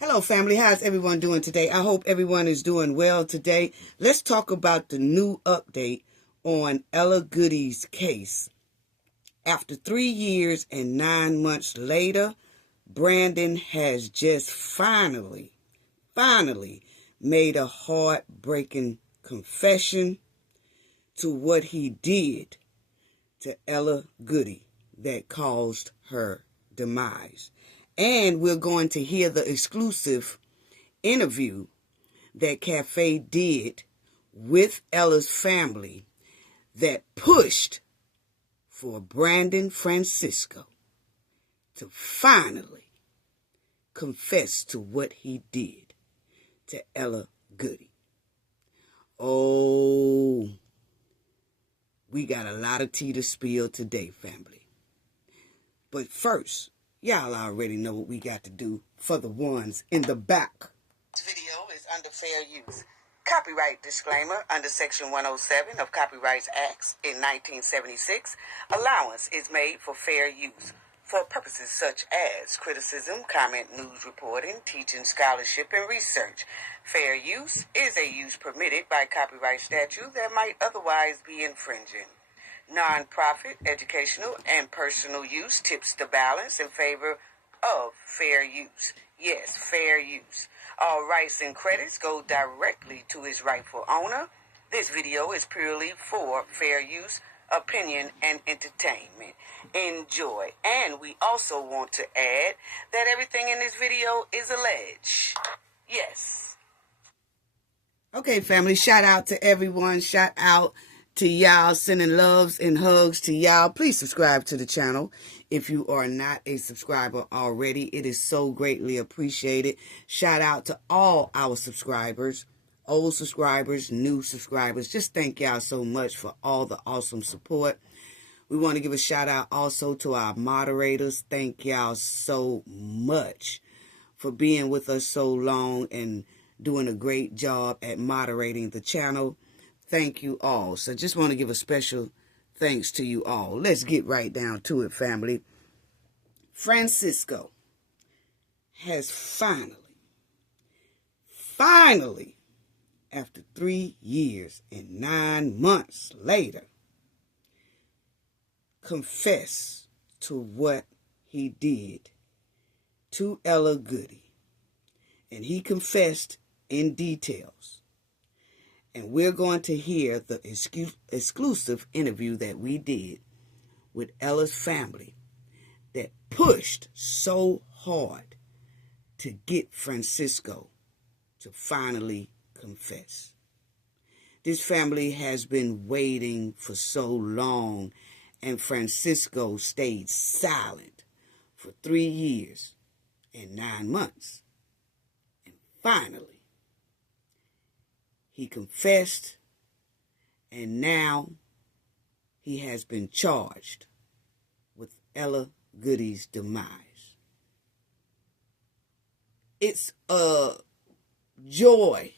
Hello, family. How's everyone doing today? I hope everyone is doing well today. Let's talk about the new update on Ella Goodie's case. After 3 years and 9 months later, Brandon has just finally made a heartbreaking confession to what he did to Ella Goodie that caused her demise. And we're going to hear the exclusive interview that Cafe did with Ella's family that pushed for Brandon Francisco to finally confess to what he did to Ella Goodie. Oh, we got a lot of tea to spill today, family. But first, y'all already know what we got to do for the ones in the back. This video is under fair use. Copyright disclaimer under Section 107 of Copyright Acts in 1976. Allowance is made for fair use for purposes such as criticism, comment, news reporting, teaching, scholarship, and research. Fair use is a use permitted by copyright statute that might otherwise be infringing. Non-profit, educational, and personal use tips the balance in favor of fair use. Yes, fair use. All rights and credits go directly to its rightful owner. This video is purely for fair use, opinion, and entertainment. Enjoy. And we also want to add that everything in this video is alleged. Yes. Okay, family, shout out to everyone. Shout out to y'all, sending loves and hugs to y'all. Please subscribe to the channel if you are not a subscriber already. It is so greatly appreciated. Shout out to all our subscribers, old subscribers, new subscribers. Just thank y'all so much for all the awesome support. We want to give a shout out also to our moderators. Thank y'all so much for being with us so long and doing a great job at moderating the channel. Thank you all. So just want to give a special thanks to you all. Let's get right down to it, family. Francisco has finally, after 3 years and 9 months later, confessed to what he did to Ella Goodie. And he confessed in details. And we're going to hear the exclusive interview that we did with Ella's family that pushed so hard to get Francisco to finally confess. This family has been waiting for so long, and Francisco stayed silent for 3 years and 9 months. And finally, he confessed, and now he has been charged with Ella Goodie's demise. It's a joy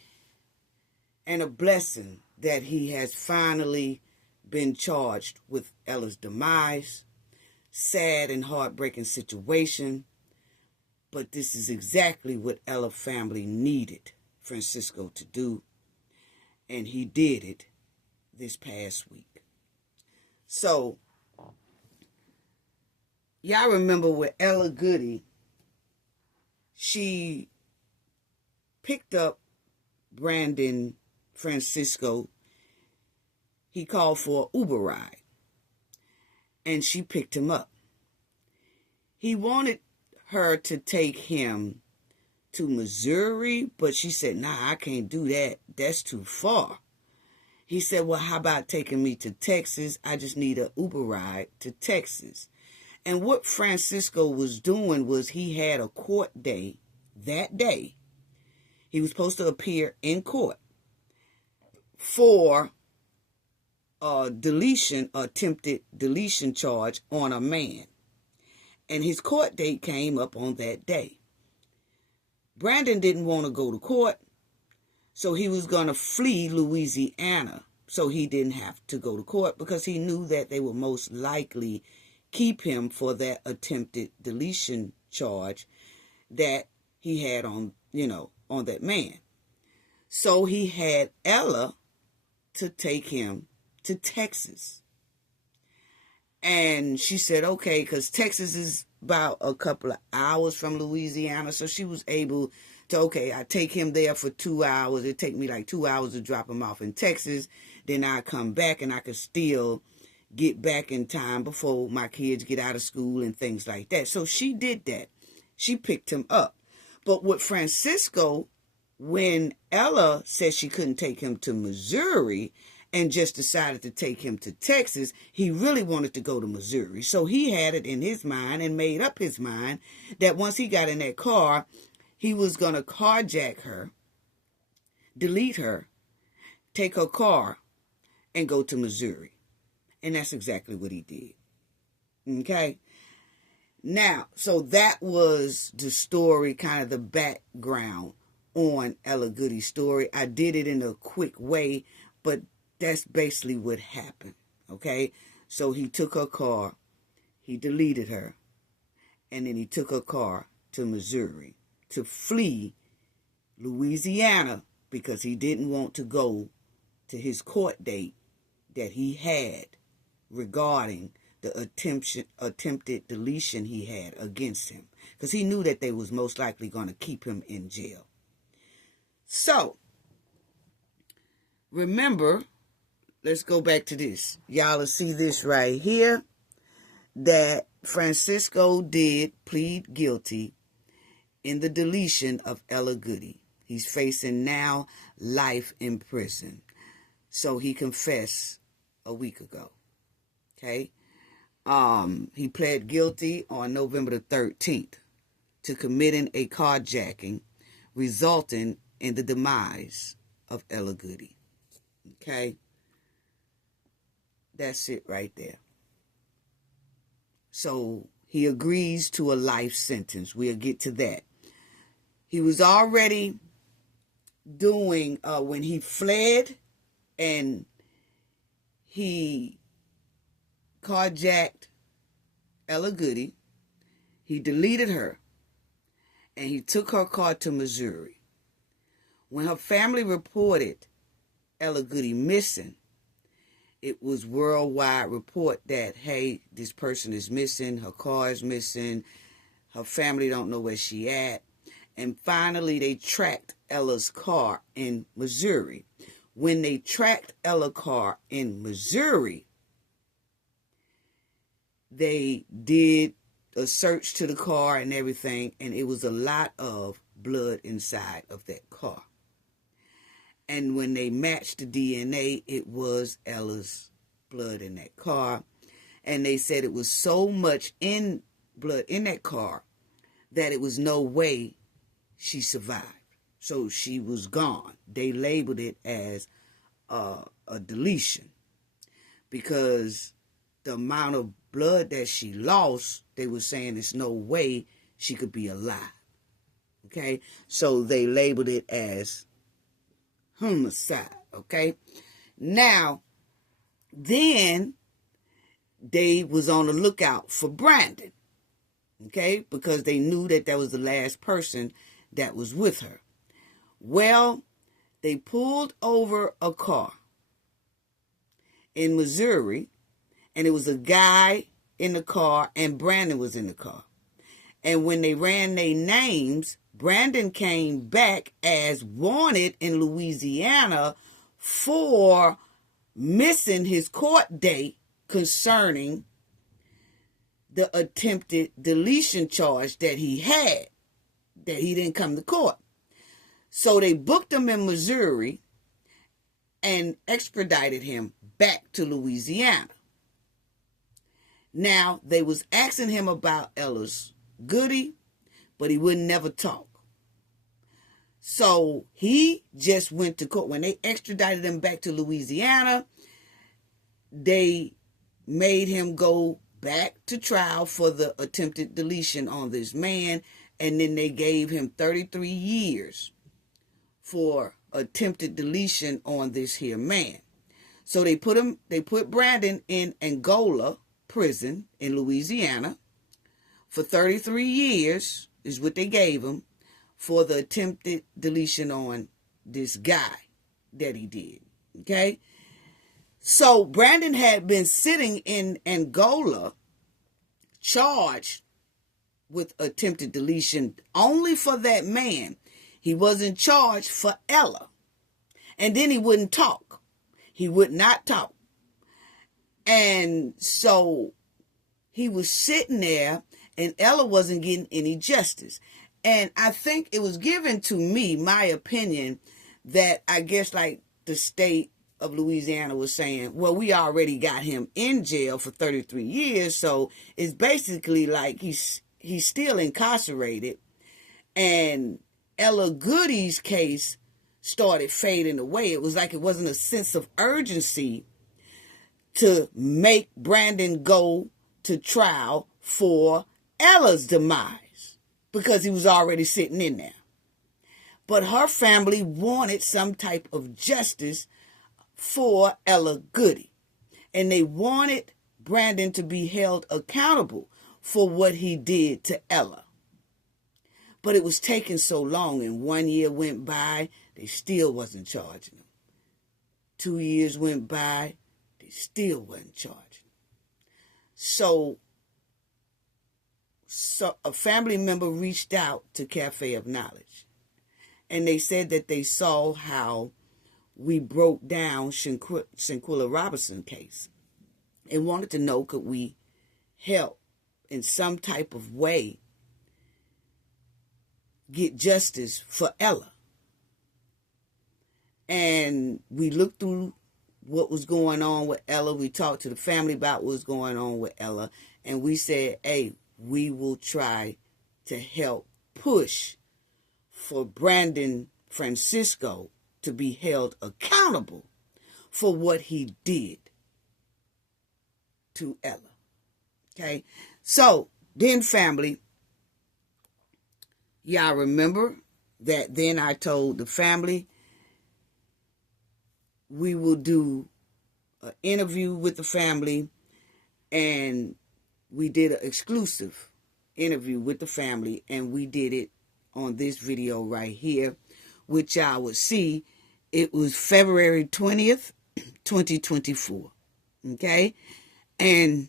and a blessing that he has finally been charged with Ella's demise. Sad and heartbreaking situation, but this is exactly what Ella family needed Francisco to do. And he did it this past week. So, y'all remember with Ella Goodie, she picked up Brandon Francisco. He called for an Uber ride, and she picked him up. He wanted her to take him to Missouri, but she said, nah, I can't do that. That's too far. He said, well, how about taking me to Texas? I just need an Uber ride to Texas. And what Francisco was doing was he had a court day that day. He was supposed to appear in court for attempted deletion charge on a man. And his court date came up on that day. Brandon didn't want to go to court, so he was going to flee Louisiana so he didn't have to go to court because he knew that they would most likely keep him for that attempted deletion charge that he had on, on that man. So he had Ella to take him to Texas. And she said, okay, because Texas is about a couple of hours from Louisiana. So she was able to, okay, I take him there for 2 hours. It take me like 2 hours to drop him off in Texas. Then I come back and I could still get back in time before my kids get out of school and things like that. So she did that. She picked him up. But with Francisco, when Ella said she couldn't take him to Missouri and just decided to take him to Texas, he really wanted to go to Missouri. So he had it in his mind and made up his mind that once he got in that car, he was going to carjack her, delete her, take her car, and go to Missouri. And that's exactly what he did. Okay? Now, so that was the story, kind of the background on Ella Goodie's story. I did it in a quick way, but that's basically what happened. Okay? So he took her car, he deleted her, and then he took her car to Missouri to flee Louisiana because he didn't want to go to his court date that he had regarding the attempted deletion he had against him, because he knew that they was most likely going to keep him in jail. So, remember, let's go back to this. Y'all will see this right here, that Francisco did plead guilty in the deletion of Ella Goodie. He's facing now life in prison. So he confessed a week ago. Okay? He pled guilty on November the 13th to committing a carjacking resulting in the demise of Ella Goodie. Okay? That's it right there. So he agrees to a life sentence. We'll get to that. He was already doing, when he fled and he carjacked Ella Goodie, he deleted her, and he took her car to Missouri. When her family reported Ella Goodie missing, it was worldwide report that, hey, this person is missing, her car is missing, her family don't know where she at. And finally, they tracked Ella's car in Missouri. When they tracked Ella's car in Missouri, they did a search to the car and everything, and it was a lot of blood inside of that car. And when they matched the DNA, it was Ella's blood in that car. And they said it was so much blood in that car that it was no way she survived. So she was gone. They labeled it as a deletion because the amount of blood that she lost, they were saying there's no way she could be alive. Okay? So they labeled it as homicide. Okay? Now, then they was on the lookout for Brandon. Okay? Because they knew that was the last person that was with her. Well, they pulled over a car in Missouri, and it was a guy in the car, and Brandon was in the car. And when they ran their names, Brandon came back as wanted in Louisiana for missing his court date concerning the attempted deletion charge that he had, that he didn't come to court. So they booked him in Missouri and extradited him back to Louisiana. Now, they was asking him about Ella's Goodie, but he would never talk. So he just went to court. When they extradited him back to Louisiana, they made him go back to trial for the attempted deletion on this man, and then they gave him 33 years for attempted deletion on this here man. So they put Brandon in Angola prison in Louisiana for 33 years is what they gave him for the attempted deletion on this guy that he did. Okay? So Brandon had been sitting in Angola charged with attempted deletion only for that man. He wasn't charged for Ella. And then he wouldn't talk. He would not talk. And so he was sitting there, and Ella wasn't getting any justice. And I think it was given to me, my opinion, that I guess like the state of Louisiana was saying, well, we already got him in jail for 33 years, so it's basically like he's still incarcerated. And Ella Goodie's case started fading away. It was like it wasn't a sense of urgency to make Brandon go to trial for Ella's demise because he was already sitting in there. But her family wanted some type of justice for Ella Goodie. And they wanted Brandon to be held accountable for what he did to Ella. But it was taking so long, and 1 year went by, they still wasn't charging him. 2 years went by, they still wasn't charging. So a family member reached out to Cafe of Knowledge, and they said that they saw how we broke down Shanquilla Robinson case and wanted to know, could we help in some type of way get justice for Ella. And we looked through what was going on with Ella. We talked to the family about what was going on with Ella. And we said, hey, we will try to help push for Brandon Francisco to be held accountable for what he did to Ella. Okay? So, then family, y'all remember that then I told the family we will do an interview with the family, and we did an exclusive interview with the family, and we did it on this video right here, which y'all would see. It was February 20th, 2024. Okay? And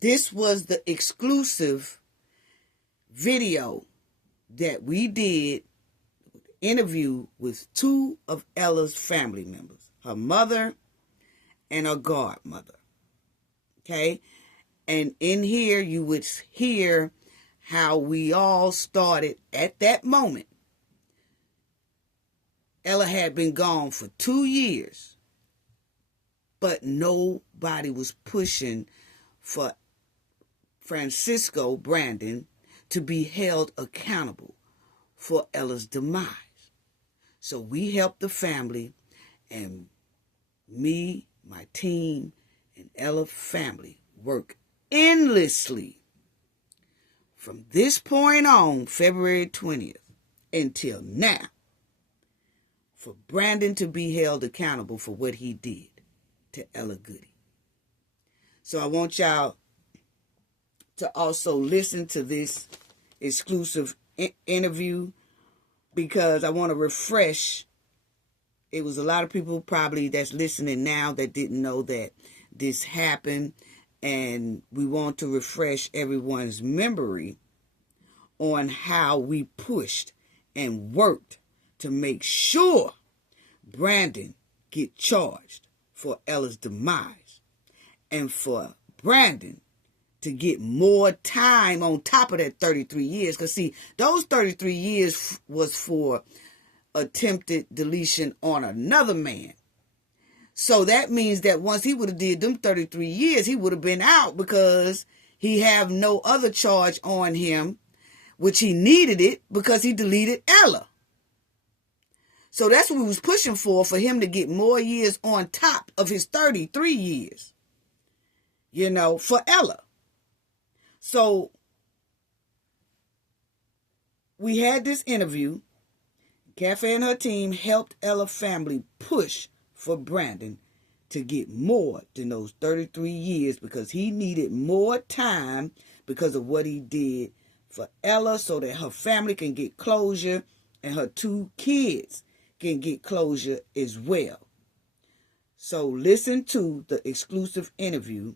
this was the exclusive video that we did, interview with two of Ella's family members, her mother and her godmother. Okay? And in here you would hear how we all started at that moment. Ella had been gone for 2 years, but nobody was pushing for Francisco Brandon to be held accountable for Ella's demise. So we helped the family, and me, my team, and Ella's family work endlessly from this point on, February 20th, until now, for Brandon to be held accountable for what he did to Ella Goodie. So I want y'all to also listen to this exclusive interview, because I want to refresh. It was a lot of people probably that's listening now that didn't know that this happened, and we want to refresh everyone's memory on how we pushed and worked to make sure Brandon get charged for Ella's demise, and for Brandon to get more time on top of that 33 years. Because, see, those 33 years was for attempted deletion on another man. So that means that once he would have did them 33 years, he would have been out, because he have no other charge on him, which he needed it because he deleted Ella. So that's what we was pushing for him to get more years on top of his 33 years, for Ella. So we had this interview. Cafe and her team helped Ella family push for Brandon to get more than those 33 years, because he needed more time because of what he did for Ella, so that her family can get closure and her 2 kids can get closure as well. So listen to the exclusive interview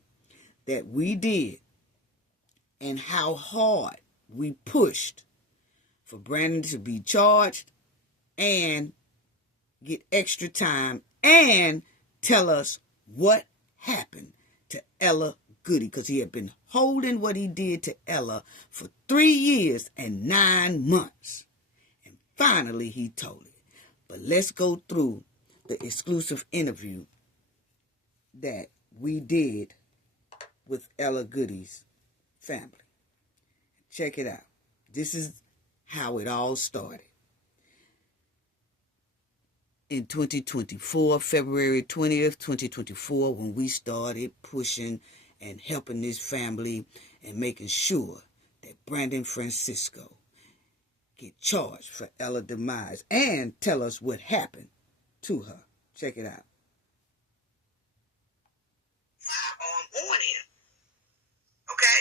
that we did and how hard we pushed for Brandon to be charged and get extra time and tell us what happened to Ella Goodie, because he had been holding what he did to Ella for 3 years and 9 months. And finally he told it. But let's go through the exclusive interview that we did with Ella Goodie's family. Check it out. This is how it all started. In 2024, February 20th, 2024, when we started pushing and helping this family and making sure that Brandon Francisco get charged for Ella's demise and tell us what happened to her. Check it out. On him. Okay?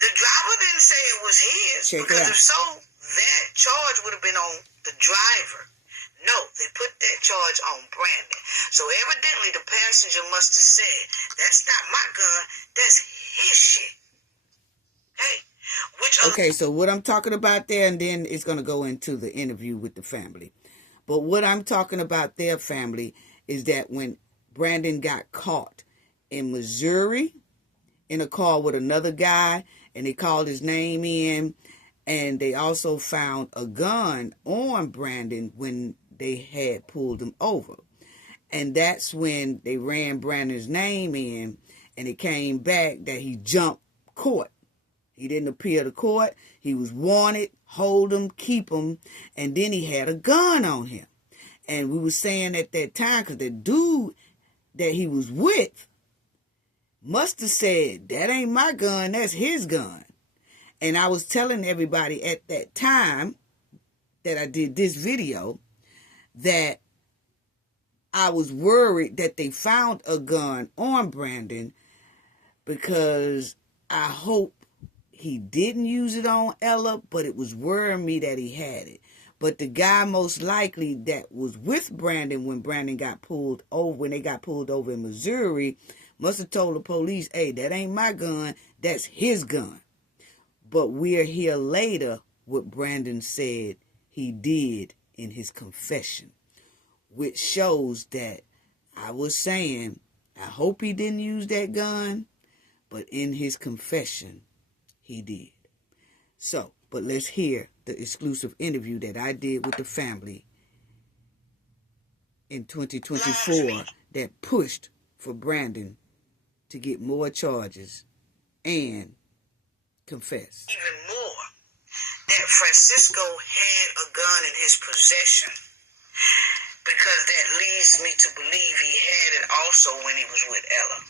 The driver didn't say it was his. Check because it out. If so, that charge would have been on the driver. No, they put that charge on Brandon. So evidently the passenger must have said, that's not my gun, that's his shit. Hey? Okay, so what I'm talking about there, and then it's going to go into the interview with the family. But what I'm talking about there, family, is that when Brandon got caught in Missouri in a car with another guy, and they called his name in, and they also found a gun on Brandon when they had pulled him over. And that's when they ran Brandon's name in, and it came back that he jumped court. He didn't appear to court. He was wanted, hold him, keep him, and then he had a gun on him. And we were saying at that time, because the dude that he was with must have said, that ain't my gun, that's his gun. And I was telling everybody at that time that I did this video that I was worried that they found a gun on Brandon, because I hope he didn't use it on Ella, but it was worrying me that he had it. But the guy most likely that was with Brandon when Brandon got pulled over, when they got pulled over in Missouri, must have told the police, hey, that ain't my gun, that's his gun. But we'll hear later what Brandon said he did in his confession, which shows that I was saying, I hope he didn't use that gun, but in his confession, he did. So, but let's hear the exclusive interview that I did with the family in 2024 that pushed for Brandon to get more charges and confess. Even more, that Francisco had a gun in his possession, because that leads me to believe he had it also when he was with Ella.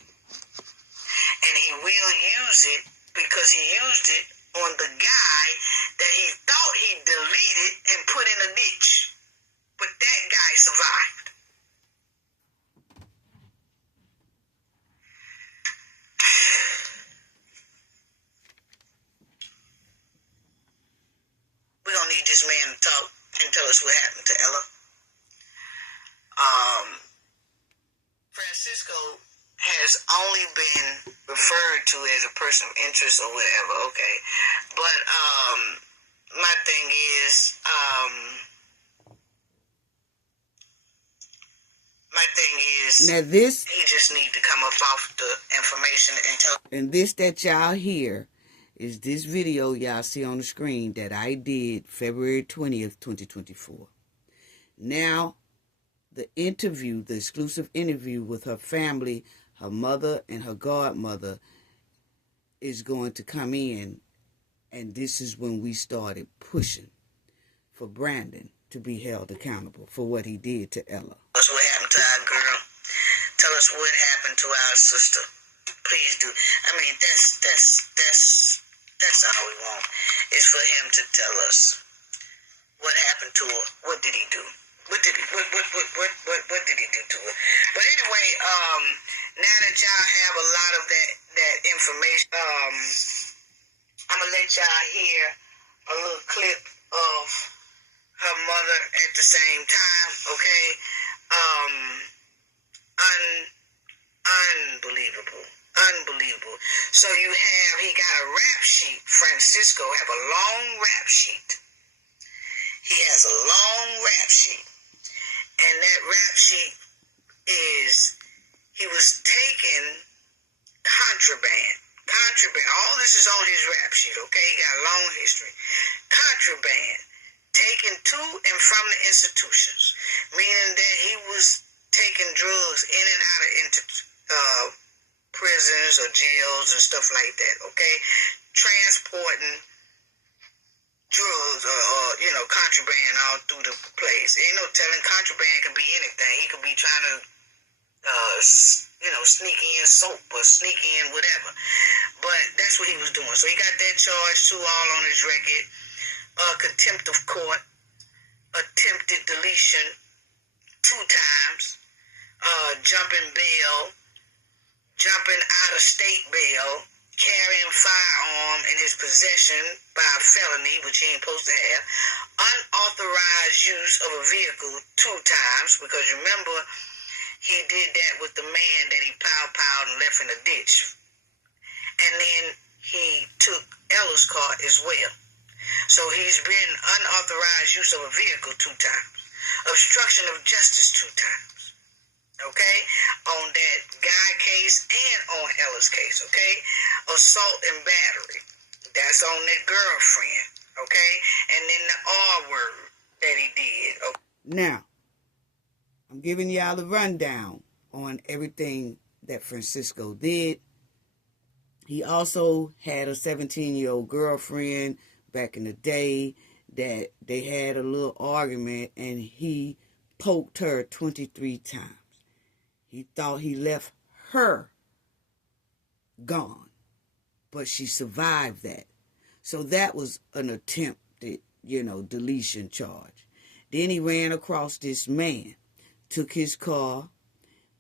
And he will use it because he used it on the guy that he thought he deleted and put in a ditch. But that guy survived. We're going to need this man to talk and tell us what happened to Ella. Francisco has only been referred to as a person of interest or whatever, okay? But my thing is, now this, he just need to come up off the information and tell. And this that y'all hear is this video y'all see on the screen that I did February 20th, 2024. Now, the interview, the exclusive interview with her family, her mother and her godmother, is going to come in, and this is when we started pushing for Brandon to be held accountable for what he did to Ella. Tell us what happened to our girl. Tell us what happened to our sister. Please do. I mean, that's all we want, is for him to tell us what happened to her. What did he do? What did he do to her? But anyway, now that y'all have a lot of that information, I'm gonna let y'all hear a little clip of her brother at the same time, okay? Unbelievable. Unbelievable. So he got a rap sheet. Francisco have a long rap sheet. He has a long rap sheet. And that rap sheet is, he was taking contraband. All this is on his rap sheet, okay? He got a long history. Contraband. Taken to and from the institutions. Meaning that he was taking drugs in and out of prisons or jails and stuff like that, okay? Transporting drugs or contraband all through the place. Ain't no telling, contraband could be anything. He could be trying to sneak in soap or sneak in whatever. But that's what he was doing. So he got that charge too, all on his record. Contempt of court, attempted deletion 2 times, jumping bail, jumping out of state bail, carrying firearm in his possession by a felony, which he ain't supposed to have, unauthorized use of a vehicle 2 times, because remember, he did that with the man that he powed and left in a ditch. And then he took Ella's car as well. So he's been unauthorized use of a vehicle 2 times. Obstruction of justice 2 times. Okay? On that guy case and on Ella's case. Okay? Assault and battery. That's on that girlfriend. Okay? And then the R word that he did. Okay? Now, I'm giving y'all a rundown on everything that Francisco did. He also had a 17-year-old girlfriend back in the day that they had a little argument, and he poked her 23 times. He thought he left her gone, but she survived that. So that was an attempted, deletion charge. Then he ran across this man, took his car,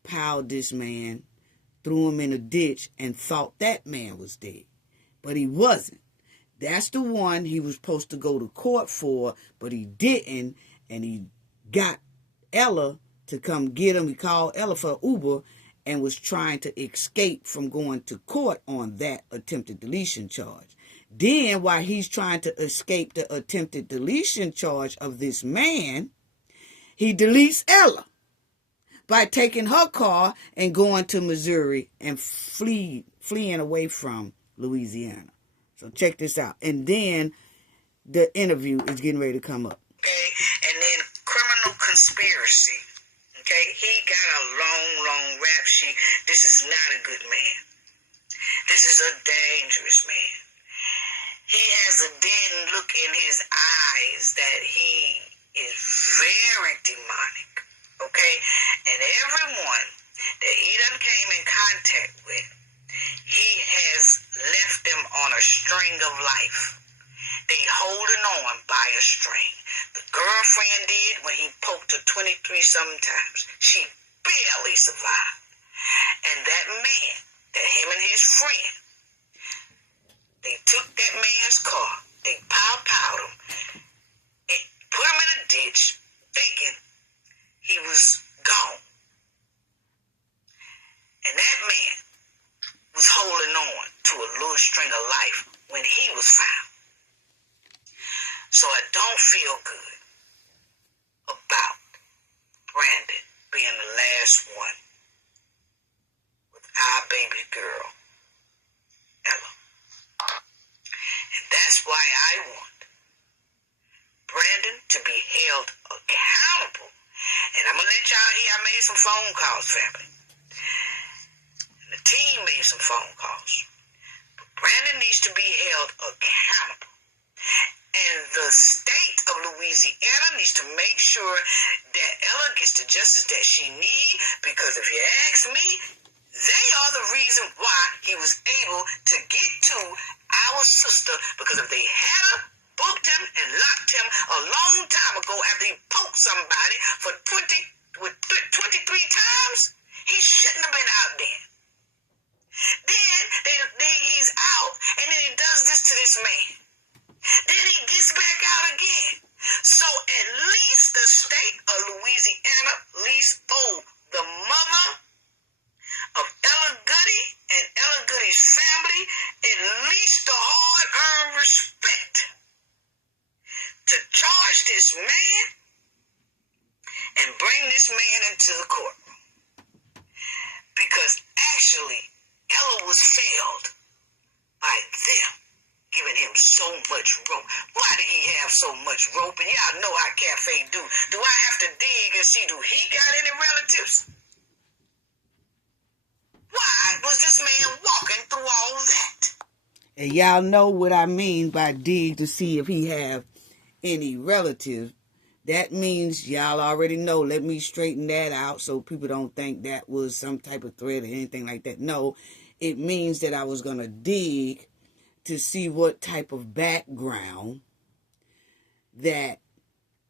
piled this man, threw him in a ditch, and thought that man was dead. But he wasn't. That's the one he was supposed to go to court for, but he didn't, and he got Ella to come get him. He called Ella for Uber and was trying to escape from going to court on that attempted deletion charge. Then, while he's trying to escape the attempted deletion charge of this man, he deletes Ella by taking her car and going to Missouri and fleeing away from Louisiana. So check this out. And then the interview is getting ready to come up. Okay, and then criminal conspiracy. Okay, he got a long rap sheet. This is not a good man. This is a dangerous man. He has a dead look in his eyes that he is very demonic. Okay, and everyone that he done came in contact with, he has left them on a string of life. They holding on by a string. The girlfriend did when he poked her 23 sometimes. She barely survived. And that man, that him and his friend, they took that man's car, they piled him, and put him in a ditch, thinking he was gone. And that man was holding on to a little string of life when he was found. So I don't feel good about Brandon being the last one with our baby girl, Ella. And that's why I want Brandon to be held accountable. And I'm going to let y'all hear I made some phone calls, family. And the team made some phone calls. But Brandon needs to be held accountable. And the state of Louisiana needs to make sure that Ella gets the justice that she needs, because if you ask me, they are the reason why he was able to get to our sister, because if they had her, booked him and locked him a long time ago after he poked somebody for 23 times, he shouldn't have been out there. Then he's out, and then he does this to this man. Then he gets back out again. So at least this man and bring this man into the courtroom. Because actually, Ella was failed by them giving him so much rope. Why did he have so much rope? And y'all know how Cafe do. Do I have to dig and see, do he got any relatives? Why was this man walking through all that? And y'all know what I mean by dig to see if he have any relatives. That means y'all already know. Let me straighten that out so people don't think that was some type of threat or anything like that. No, it means that I was going to dig to see what type of background that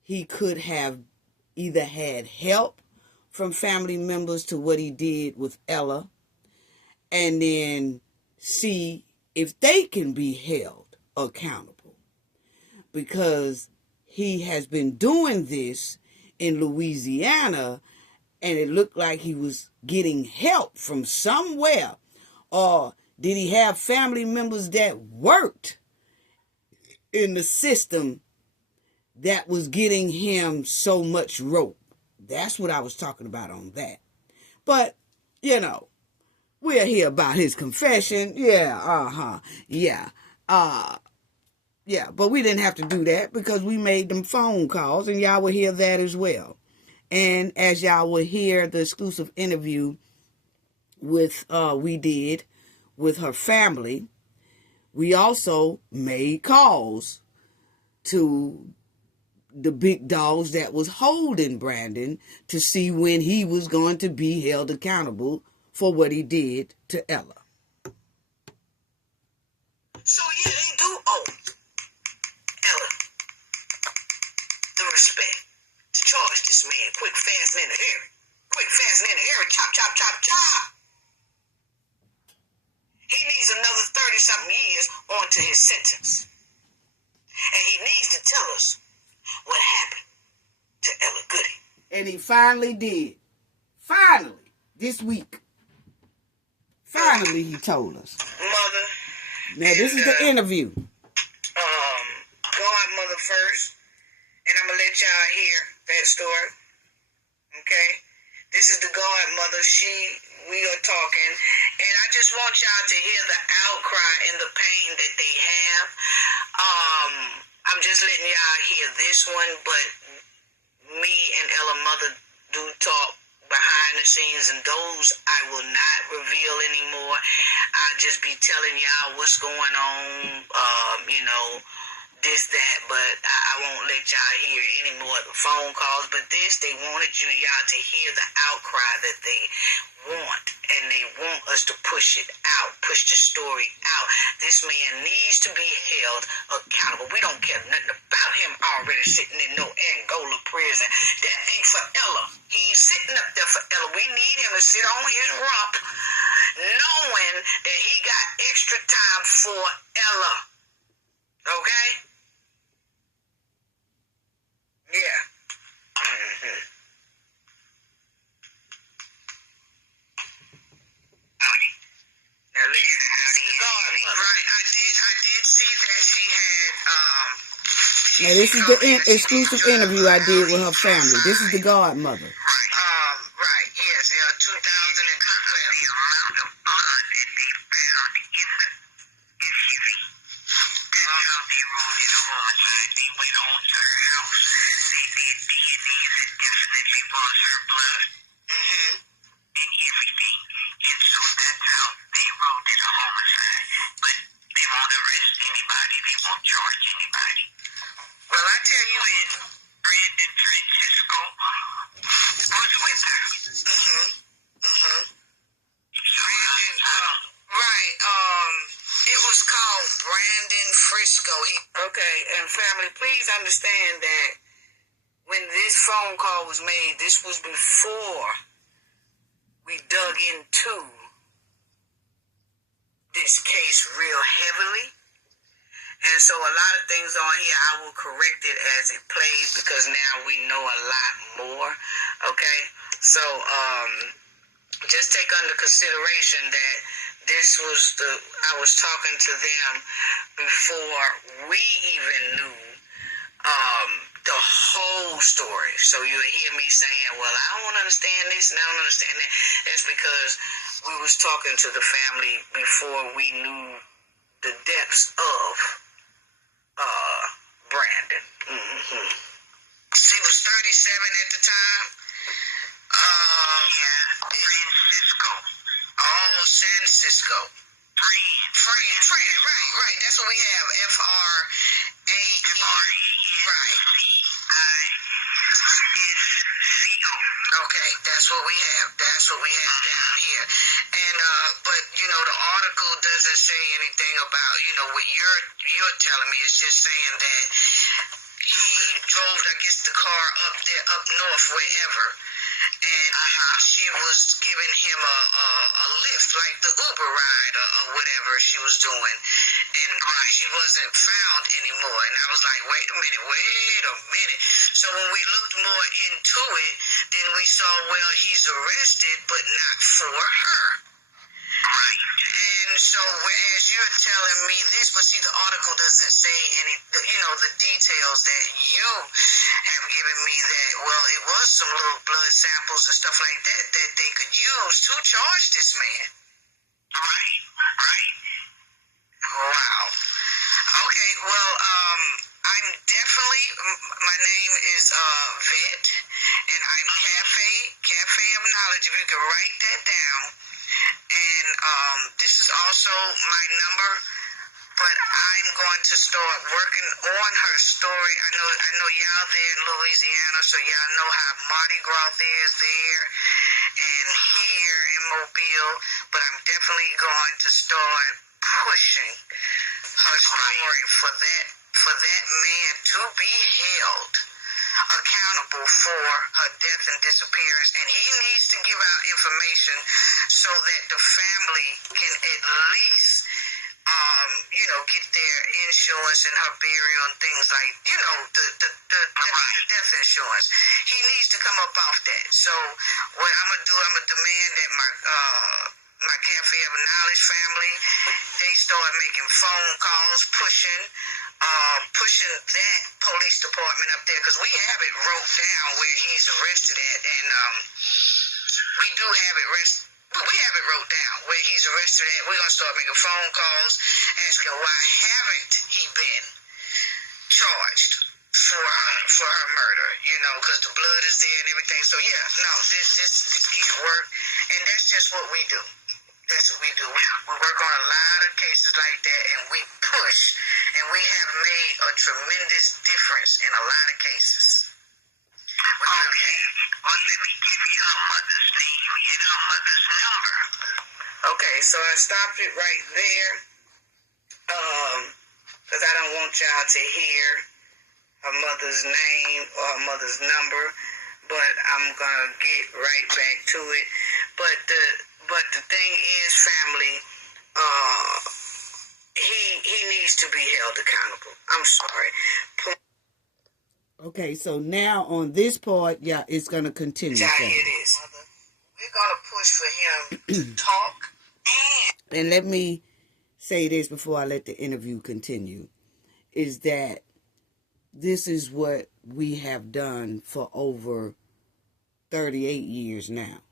he could have either had help from family members to what he did with Ella, and then see if they can be held accountable, because he has been doing this in Louisiana and it looked like he was getting help from somewhere. Or did he have family members that worked in the system that was getting him so much rope? That's what I was talking about on that. But, you know, we'll hear about his confession. Yeah, but we didn't have to do that because we made them phone calls, and y'all will hear that as well. And as y'all will hear the exclusive interview with we did with her family, we also made calls to the big dogs that was holding Brandon to see when he was going to be held accountable for what he did to Ella. So yeah, they do owe Ella the respect to charge this man quick, fast, and in a hurry. Quick, fast, and in a hurry. Chop, chop, chop, chop. He needs another 30-something years onto his sentence. And he needs to tell us what happened to Ella Goodie. And he finally did. Finally, this week. Finally, he told us. Mother. Now, this is the interview. Godmother first. And I'm going to let y'all hear that story. Okay? This is the godmother. We are talking. And I just want y'all to hear the outcry and the pain that they have. I'm just letting y'all hear this one, but me and Ella mother do talk behind the scenes, and those I will not reveal anymore. I'll just be telling y'all what's going on, this, that, but I won't let y'all hear any more of the phone calls. But this, they wanted y'all to hear the outcry that they want, and they want us to push it out, push the story out. This man needs to be held accountable. We don't care nothing about him already sitting in no Angola prison. That ain't for Ella. He's sitting up there for Ella. We need him to sit on his rump, knowing that he got extra time for Ella. Okay? Yeah. Mm-hmm. Now listen, this is the godmother. Right, I did see that she had Now, this is the exclusive interview I did with her family. This is the godmother. Right, yes, 2012. The amount of blood that they found in the SUV. That's how they ruled it a homicide. They went on to her house. They did DNA that definitely was her blood. Mm-hmm. And everything. And so that's how they ruled it a homicide. But they won't arrest anybody. They won't charge anybody. Well, I tell you when Brandon Francisco was with her. Mm-hmm. Mm-hmm. Brandon, right, it was called Brandon Frisco. Okay, and family, please understand that when this phone call was made, this was before we dug into this case real heavily. And so a lot of things on here, I will correct it as it plays because now we know a lot more. Okay? So, just take under consideration that this was I was talking to them before we even knew the whole story. So you'll hear me saying, well, I don't understand this and I don't understand that. That's because we was talking to the family before we knew the depths of Brandon. Mm-hmm. She was 37 at the time. Yeah, Francisco. Oh, San Francisco. Friend, right. That's what we have. F-R-A-E. Right. Okay, that's what we have. That's what we have down here. And but the article doesn't say anything about what you're telling me. It's just saying that he drove, I guess, the car up north, wherever, and she was giving him a lift, like the Uber ride or whatever she was doing, and she wasn't found anymore. And I was like, wait a minute. So when we looked more into it, then we saw, well, he's arrested, but not for her. Right. And so whereas you're telling me this, but see, the article doesn't say the details that you have given me, that, well, it was some little blood samples and stuff like that they could use to charge this man. Right. Wow. Okay, well, I'm definitely, my name is Vet, and I'm Cafe of Knowledge, if you can write that down. And this is also my number, but I'm going to start working on her story. I know y'all there in Louisiana, so y'all know how Mardi Gras is there and here in Mobile, but I'm definitely going to start pushing her story for that man to be held accountable for her death and disappearance, and he needs to give out information so that the family can at least get their insurance and her burial and things like, the death insurance. He needs to come up off that. So what I'm going to do, I'm going to demand that my Cafe of Knowledge family, they start making phone calls, pushing that police department up there, because we have it wrote down where he's arrested at, and we do have it wrote down where he's arrested at. We're going to start making phone calls asking why haven't he been charged for her murder, because the blood is there and everything. So yeah, no, this keeps work, and that's just what we do. That's what we do. We work on a lot of cases like that, and we push, and we have made a tremendous difference in a lot of cases. Okay. Well, let me give you her mother's name and her mother's number. Okay, so I stopped it right there, because I don't want y'all to hear her mother's name or her mother's number, but I'm gonna get right back to it. But the thing is, family, he needs to be held accountable. I'm sorry. Okay, so now on this part, yeah, it's going to continue. Here it is. We're going to push for him to talk. And let me say this before I let the interview continue, is that this is what we have done for over 38 years now.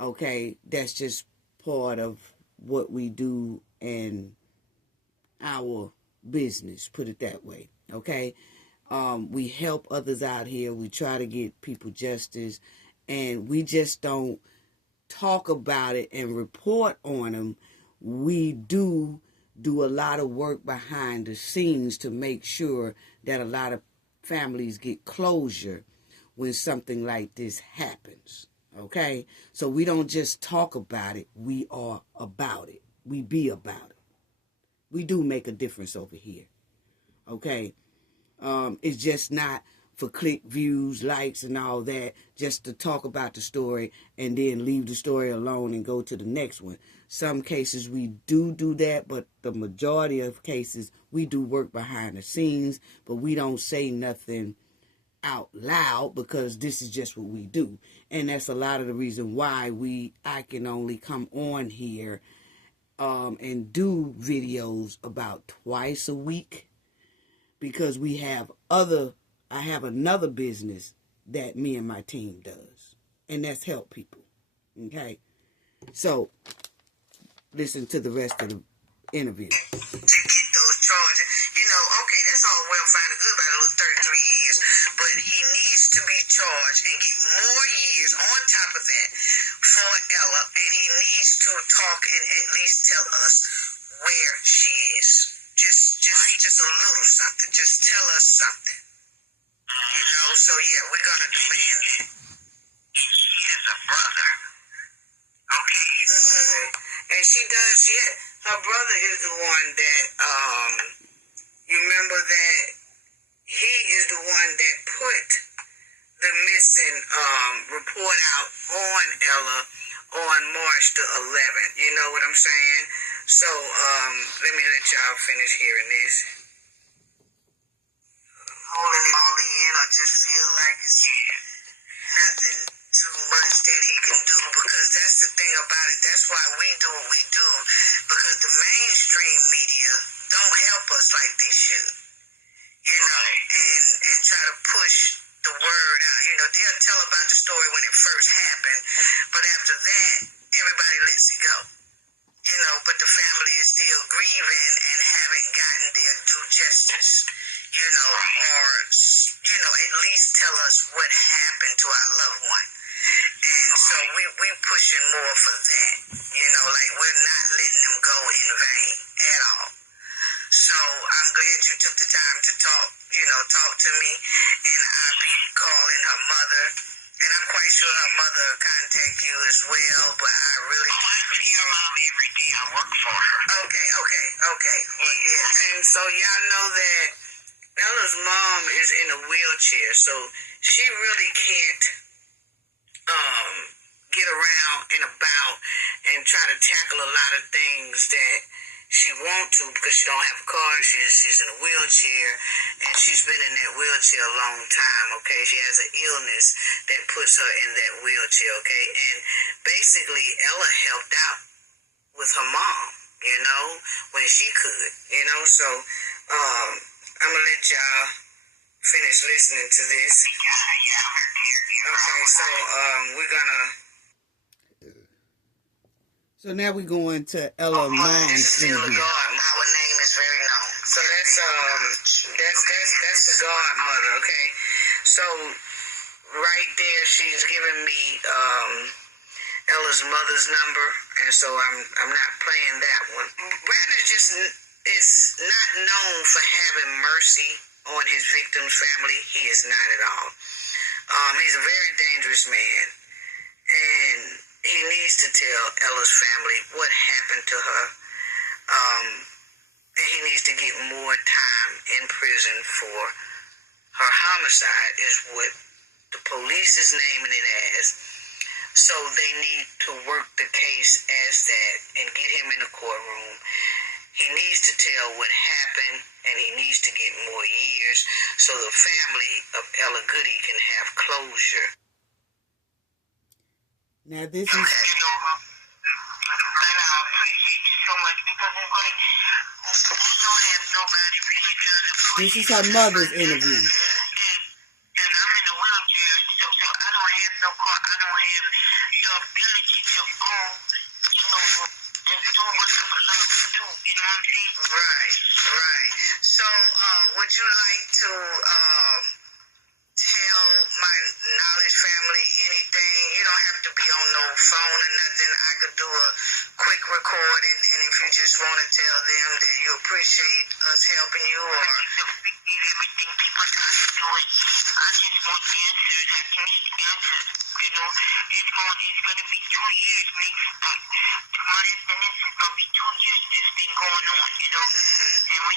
Okay, that's just part of what we do in our business, put it that way. Okay, we help others out here. We try to get people justice, and we just don't talk about it and report on them. We do a lot of work behind the scenes to make sure that a lot of families get closure when something like this happens. Okay, so we don't just talk about it, we are about it. We be about it. We do make a difference over here. Okay, it's just not for click, views, likes, and all that, just to talk about the story and then leave the story alone and go to the next one. Some cases we do that, but the majority of cases we do work behind the scenes, but we don't say nothing out loud because this is just what we do. And that's a lot of the reason why I can only come on here and do videos about twice a week, because we have other I have another business that me and my team does, and that's help people. Okay? So, listen to the rest of the interview. To get those charges. Okay, that's all well, fine and good about those 33 years, but he needs to be charged and get more years on top of that for Ella, and he needs to talk and at least tell us where she is. Just a little something. Just tell us something. So yeah, we're gonna demand that. She has a brother. Okay. And she does, yeah. Her brother is the one that, you remember that he is the one that put the missing report out on Ella on March the 11th. You know what I'm saying? So, let me let y'all finish hearing this. Holding it all in, I just feel like it's nothing too much that he can do, because that's the thing about it. That's why we do what we do, because the mainstream media don't help us like they should, and try to push the word out. They'll tell about the story when it first happened, but after that, everybody lets it go. But the family is still grieving and haven't gotten their due justice, or, at least tell us what happened to our loved one. And so we pushing more for that, like we're not letting them go in vain at all. So I'm glad you took the time to talk to me, and I'll be calling her mother. And I'm quite sure her mother will contact you as well, but I really... I see your mom every day. I work for her. Okay. Well, yes. And so y'all know that Ella's mom is in a wheelchair, so she really can't get around and about and try to tackle a lot of things that she wants to, because she don't have a car. She's in a wheelchair, and she's been in that wheelchair a long time, okay? She has an illness that puts her in that wheelchair, okay? And basically, Ella helped out with her mom, when she could, So, I'm going to let y'all finish listening to this. Okay, so, we're going to... So now we go into Ella mom's interview. Our name is very known. So that's the godmother, okay? So right there, she's giving me Ella's mother's number, and so I'm not playing that one. Brandon just is not known for having mercy on his victim's family. He is not at all. He's a very dangerous man, and he needs to tell Ella's family what happened to her. And he needs to get more time in prison for her homicide, is what the police is naming it as. So they need to work the case as that and get him in the courtroom. He needs to tell what happened, and he needs to get more years so the family of Ella Goodie can have closure. Now this is... And I appreciate you so much, because it's like, we don't have nobody really trying to push. This is her mother's interview. And I'm in a wheelchair, so I don't have no car. I don't have the ability to go, and do what I would love to do. You know what I'm saying? Right. So, would you like to tell my knowledge family anything? You don't have to be on no phone or nothing. I could do a quick recording, and if you just want to tell them that you appreciate us helping you, or... I need to forget everything people try to do it. I just want answers. I need answers. It's going to be 2 years next month. Tomorrow after this is going to be 2 years this thing going on, And we...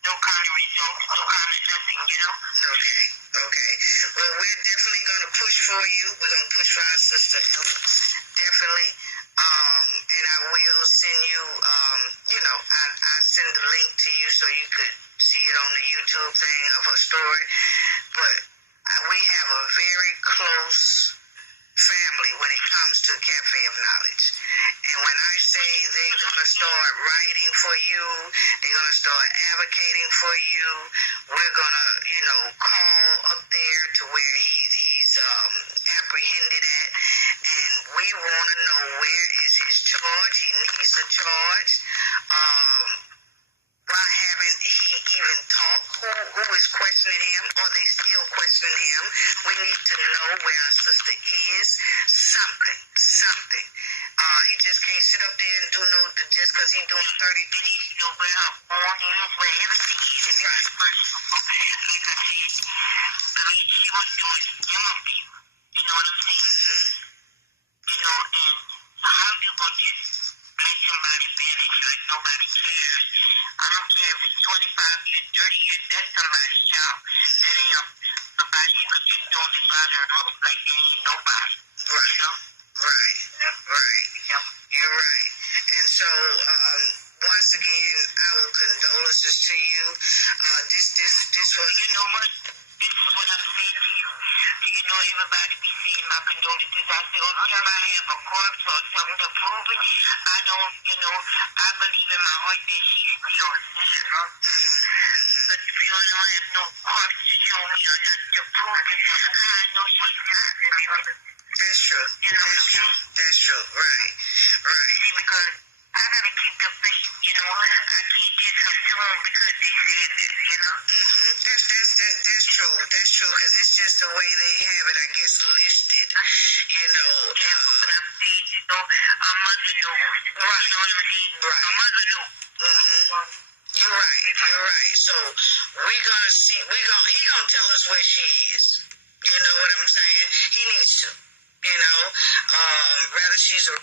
no kind of results, no kind of nothing, Okay. Well, we're definitely going to push for you. We're going to push for our sister Ella. Definitely. And I will send you, I send the link to you so you could see it on the YouTube thing of her story. But we have a very close family when it comes to Cafe of Knowledge. And when I say they're going to start writing for you, they're going to start advocating for you, we're going to, call up there to where he's apprehended at, and we want to know where is his charge. He needs a charge. Why haven't he even talked? Who is questioning him? Are they still questioning him? We need to know where our sister is. Something. He just can't sit up there and do just because he's doing 33. You know where her born is, where everything is. Right. Like I said, she was doing interview. You know what I'm saying? Mm-hmm. And how you going to let somebody manage like nobody cares? I don't care if it's 25 years, 30 years, that's somebody's child. That ain't somebody you could just throw this out of the room like they ain't nobody. Right. Right. Yep. You're right. And so, once again, our condolences to you. This was... You know what? This is what I'm saying to you. Everybody be saying my condolences. I say, until I have a corpse or something to prove it, I don't, I believe in my heart that she's still here. But if you don't have no corpse to show me or to prove it, I know she's not. That's true. That's true. Right. See, because I gotta keep the faith. I can't just assume because they said this. That's true. That's true. Because it's just the way they have it, I guess, listed. Yeah, but I'm saying, a mother knows. Right. You know what I mean? Right. A mother knows. You're right. So we're gonna see. He gonna tell us where she is. You know what I'm saying? He needs to. Rather she's a...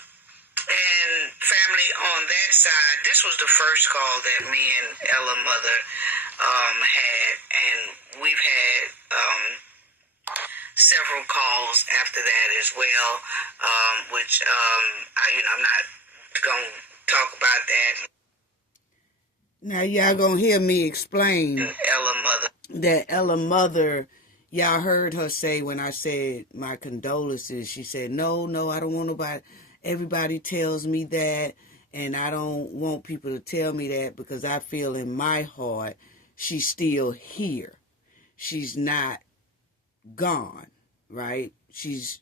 And family on that side, this was the first call that me and Ella mother had, and we've had several calls after that as well, which I'm not gonna talk about that. Now y'all gonna hear me explain Ella mother. That Ella mother, y'all heard her say when I said my condolences, she said, no, I don't want nobody. Everybody tells me that, and I don't want people to tell me that because I feel in my heart she's still here. She's not gone, right? She's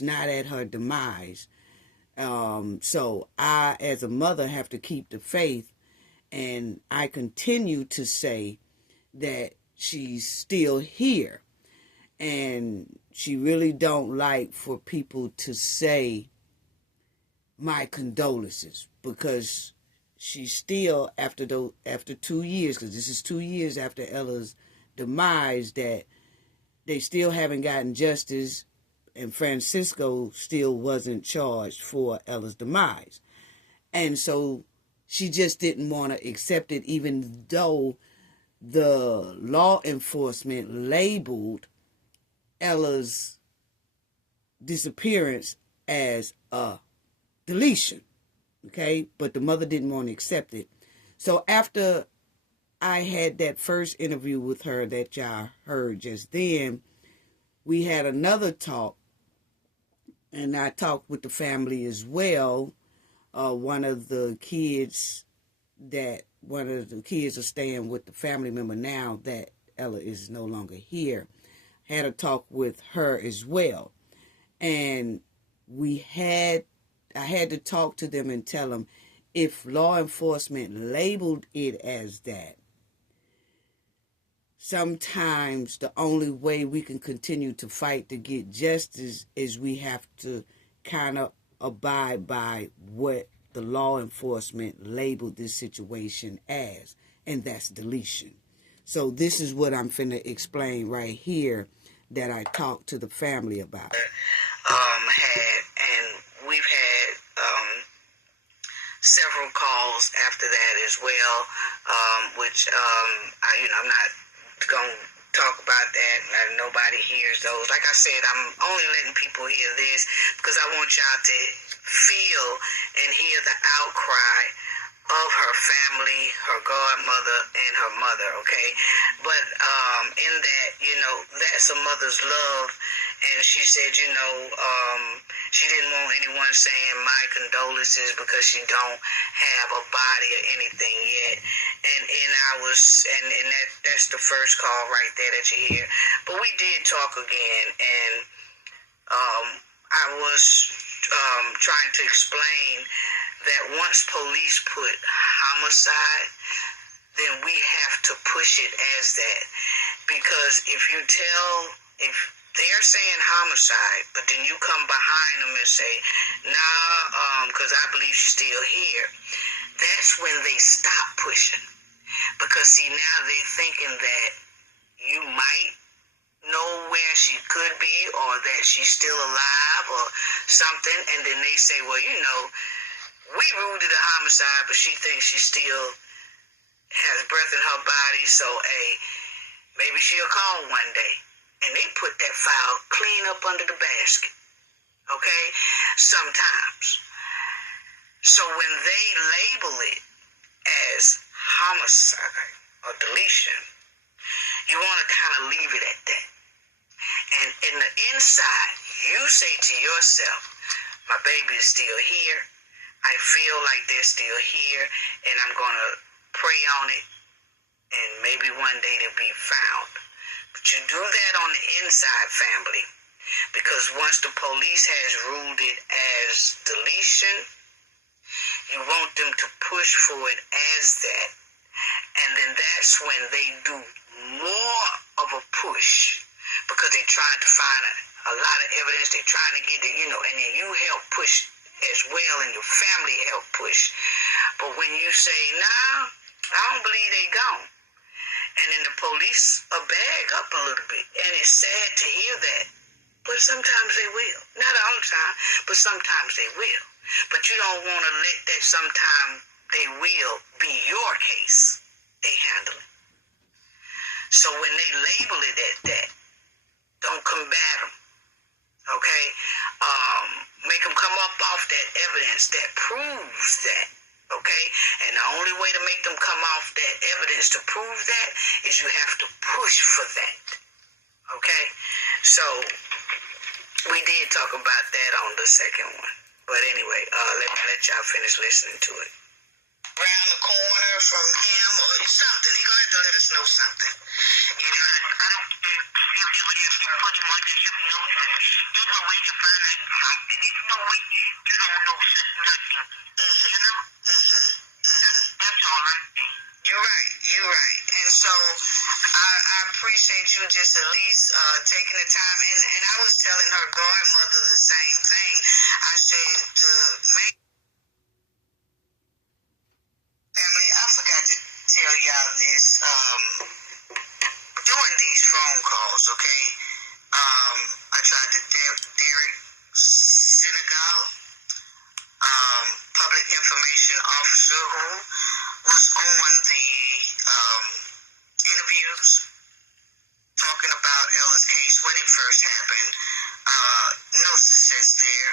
not at her demise. So I, as a mother, have to keep the faith, and I continue to say that she's still here. And she really don't like for people to say my condolences because she's still, after 2 years, because this is 2 years after Ella's demise, that they still haven't gotten justice, and Francisco still wasn't charged for Ella's demise. And so she just didn't want to accept it, even though the law enforcement labeled Ella's disappearance as a deletion, okay? But the mother didn't want to accept it. So after I had that first interview with her that y'all heard just then, we had another talk, and I talked with the family as well. One of the kids are staying with the family member now that Ella is no longer here. Had a talk with her as well. And I had to talk to them and tell them, if law enforcement labeled it as that, sometimes the only way we can continue to fight to get justice is we have to kind of abide by what the law enforcement labeled this situation as, and that's deletion. So this is what I'm finna explain right here that I talked to the family about. We've had several calls after that as well, which I'm not gonna talk about that. Nobody hears those. Like I said, I'm only letting people hear this because I want y'all to feel and hear the outcry of her family, her godmother, and her mother, okay? But in that, that's a mother's love. And she said, she didn't want anyone saying my condolences because she don't have a body or anything yet. And that's the first call right there that you hear. But we did talk again, and I was trying to explain that once police put homicide, then we have to push it as that. Because if they're saying homicide, but then you come behind them and say, nah, because I believe she's still here, that's when they stop pushing. Because, see, now they're thinking that you might know where she could be or that she's still alive or something, and then they say, well, we ruled it a homicide, but she thinks she still has breath in her body, so, hey, maybe she'll call one day. And they put that file clean up under the basket, okay? Sometimes. So when they label it as homicide or deletion, you want to kind of leave it at that. And in the inside, you say to yourself, my baby is still here. I feel like they're still here, and I'm going to pray on it, and maybe one day they'll be found. But you do that on the inside, family, because once the police has ruled it as deletion, you want them to push for it as that. And then that's when they do more of a push, because they're trying to find a lot of evidence. They're trying to get it, and then you help push as well, and your family help push. But when you say, nah, I don't believe they gone, and then the police bag up a little bit, and it's sad to hear that, but sometimes they will. Not all the time, but sometimes they will. But you don't want to let that sometime they will be your case. They handle it. So when they label it at that, don't combat them. Okay? Make them come up off that evidence that proves that. Okay? And the only way to make them come off that evidence to prove that is you have to push for that. Okay? So, we did talk about that on the second one. But anyway, let y'all finish listening to it. Around the corner from him or something. He's going to have to let us know something. I don't think it would have to pretty much as you know that there's no way to find out something. There's no way you don't know nothing. That's all I'm saying. You're right. And so I appreciate you just at least taking the time. And I was telling her godmother the same thing. I said, family, I forgot to tell y'all this. During these phone calls, okay, I tried to Derek Senegal, public information officer who was on the interviews talking about Ella's case when it first happened. No success there.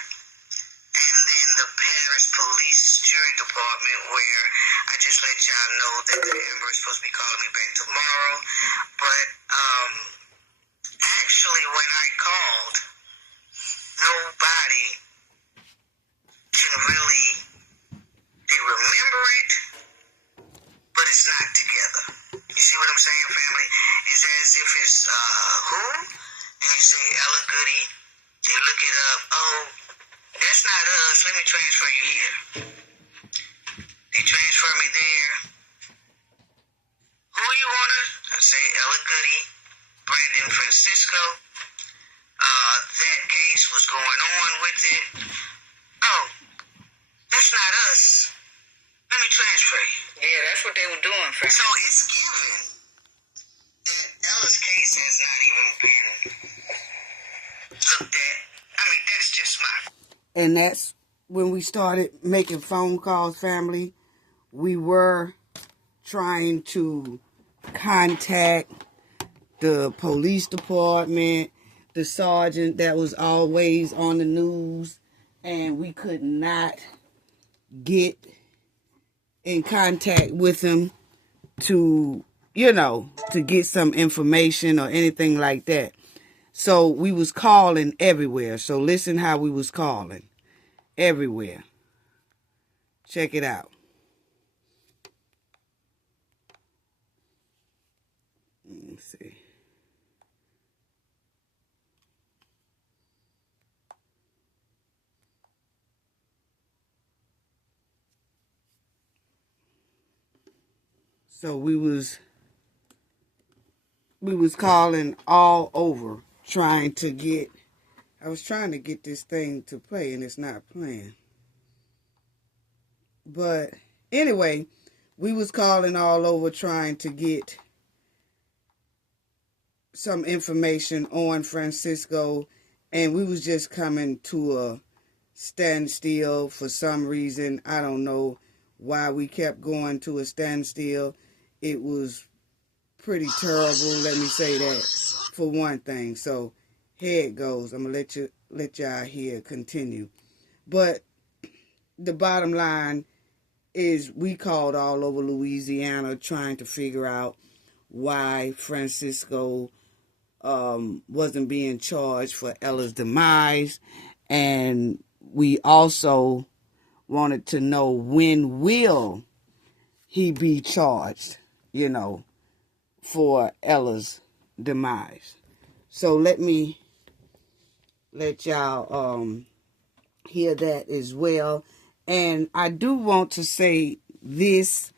And then the Paris Police Jury Department, where I just let y'all know that the Amber is supposed to be calling me back tomorrow. But actually, when I called, nobody can really, they remember it, but it's not together. You see what I'm saying, family? It's as if it's who? And you say Ella Goodie. They look it up. Oh, that's not us. Let me transfer you here. They transfer me there. Who you wanna? I say Ella Goodie, Brandon Francisco. That case was going on with it. Oh, that's not us. Let me transfer you. Yeah, that's what they were doing, friend. So it's given that Ella's case has not even been looked at. I mean, that's just my... And that's when we started making phone calls, family. We were trying to contact the police department, the sergeant that was always on the news, and we could not get in contact with him to, to get some information or anything like that. So we was calling everywhere. So listen how we was calling everywhere. Check it out. Let me see. So we was calling all over trying to get, I was trying to get this thing to play and it's not playing. But anyway, we was calling all over trying to get some information on Francisco, and we was just coming to a standstill for some reason. I don't know why we kept going to a standstill. It was pretty terrible, let me say that, for one thing. So here it goes. I'm gonna let y'all here continue. But the bottom line is we called all over Louisiana trying to figure out why Francisco wasn't being charged for Ella's demise, and we also wanted to know when will he be charged, for Ella's demise. So let me let y'all hear that as well. And I do want to say this.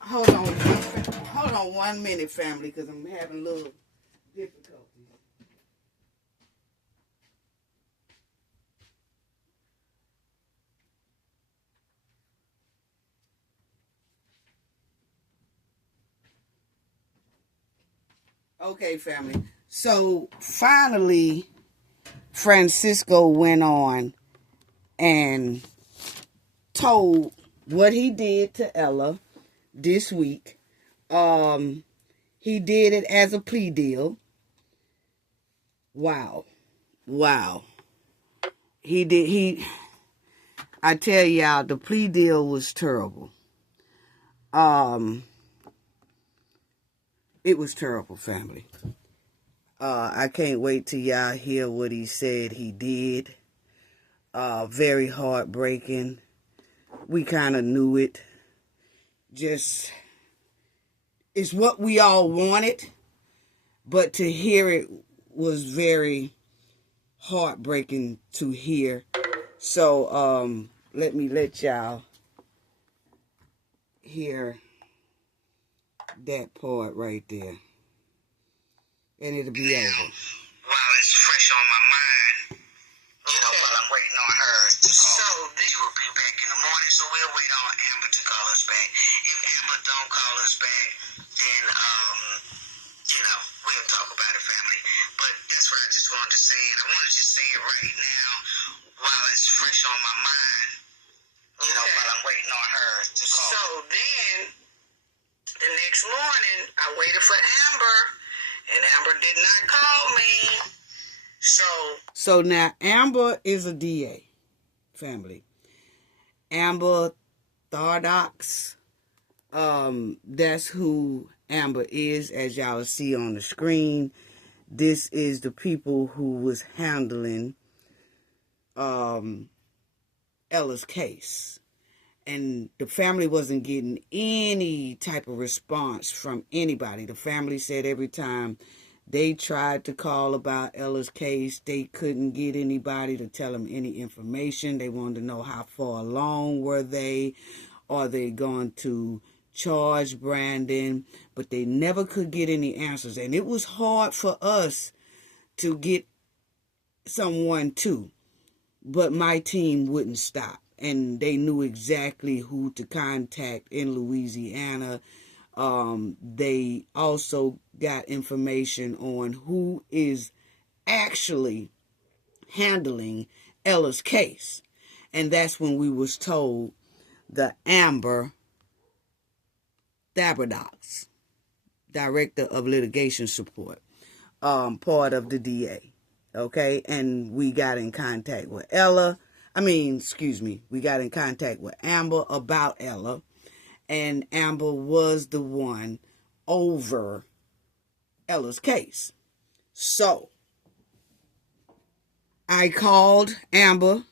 Hold on 1 minute, family, because I'm having a little difficulty. Okay, family. So finally, Francisco went on and told what he did to Ella this week. He did it as a plea deal. Wow. I tell y'all, the plea deal was terrible. It was terrible, family. I can't wait till y'all hear what he said he did. Very heartbreaking. We kind of knew it. Just, it's what we all wanted, but to hear it was very heartbreaking to hear. So, let me let y'all hear that part right there. And it'll be over. While it's fresh on my mind, while I'm waiting on her to call. So this will be back in the morning, so we'll wait on Amber to call us back. If Amber don't call us back, then, we'll talk about it, family. But that's what I just wanted to say, and I want to just say it right now while it's fresh on my mind, while I'm waiting on her to call. So then, the next morning, I waited for Amber, and Amber did not call me. So now Amber is a DA, family. Amber Thardox, that's who Amber is, as y'all see on the screen. This is the people who was handling Ella's case. And the family wasn't getting any type of response from anybody. The family said every time they tried to call about Ella's case, they couldn't get anybody to tell them any information. They wanted to know how far along were they. Are they going to charge Brandon? But they never could get any answers. And it was hard for us to get someone too. But my team wouldn't stop. And they knew exactly who to contact in Louisiana. They also got information on who is actually handling Ella's case. And that's when we was told the Amber Thardox, Director of Litigation Support, part of the DA. Okay, and we got in contact with we got in contact with Amber about Ella, and Amber was the one over Ella's case. So I called Amber,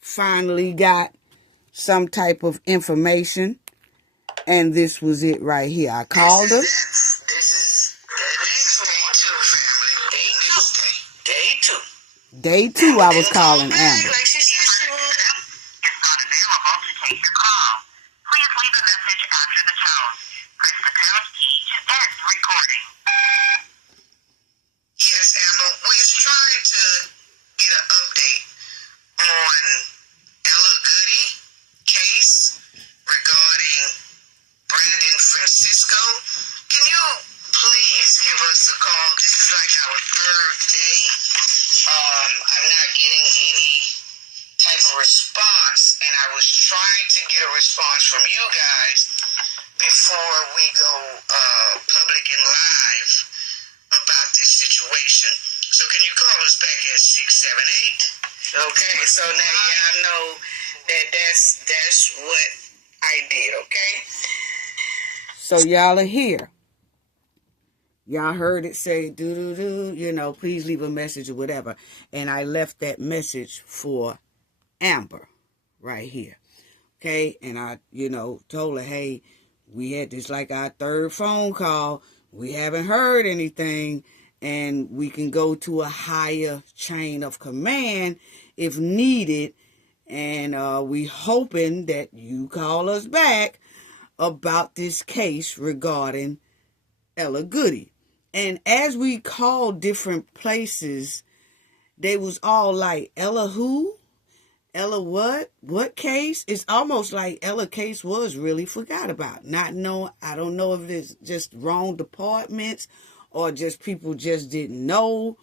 finally got some type of information, and this was it right here. I called her. This is the next one too, family. Day two. Day two, I was calling Amber. Like she said she would. Is not available to take your call. Please leave a message after the tone. Press the pound key to end recording. Yes, Amber, we was trying to get an update on Ella Goodie case regarding Brandon Francisco. Can you please give us a call? This is like our third day. I'm not getting any type of response, and I was trying to get a response from you guys before we go public and live about this situation. So can you call us back at 678? Okay, so now y'all know that that's what I did, okay? So y'all are here. Y'all heard it say, do, please leave a message or whatever. And I left that message for Amber right here. Okay, and I, told her, hey, we had this like our third phone call. We haven't heard anything, and we can go to a higher chain of command if needed. And we hoping that you call us back about this case regarding Ella Goodie. And as we called different places, they was all like, Ella who? Ella what? What case? It's almost like Ella case was really forgot about. Not know. I don't know if it's just wrong departments or just people just didn't know.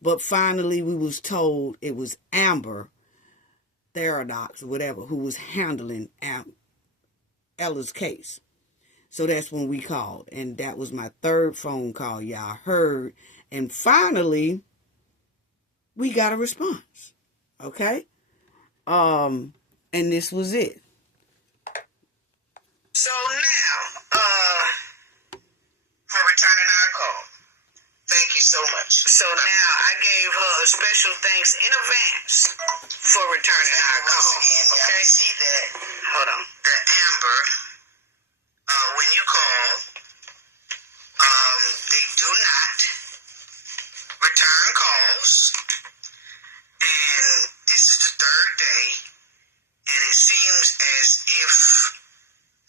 But finally we was told it was Amber Theradox or whatever who was handling Ella's case. So that's when we called. And that was my third phone call y'all heard. And finally, we got a response. Okay? And this was it. So now, for returning our call. Thank you so much. So now I gave her a special thanks in advance for returning our call. Okay? See that? Hold on. The Amber, when you call, they do not return calls. And this is the third day, and it seems as if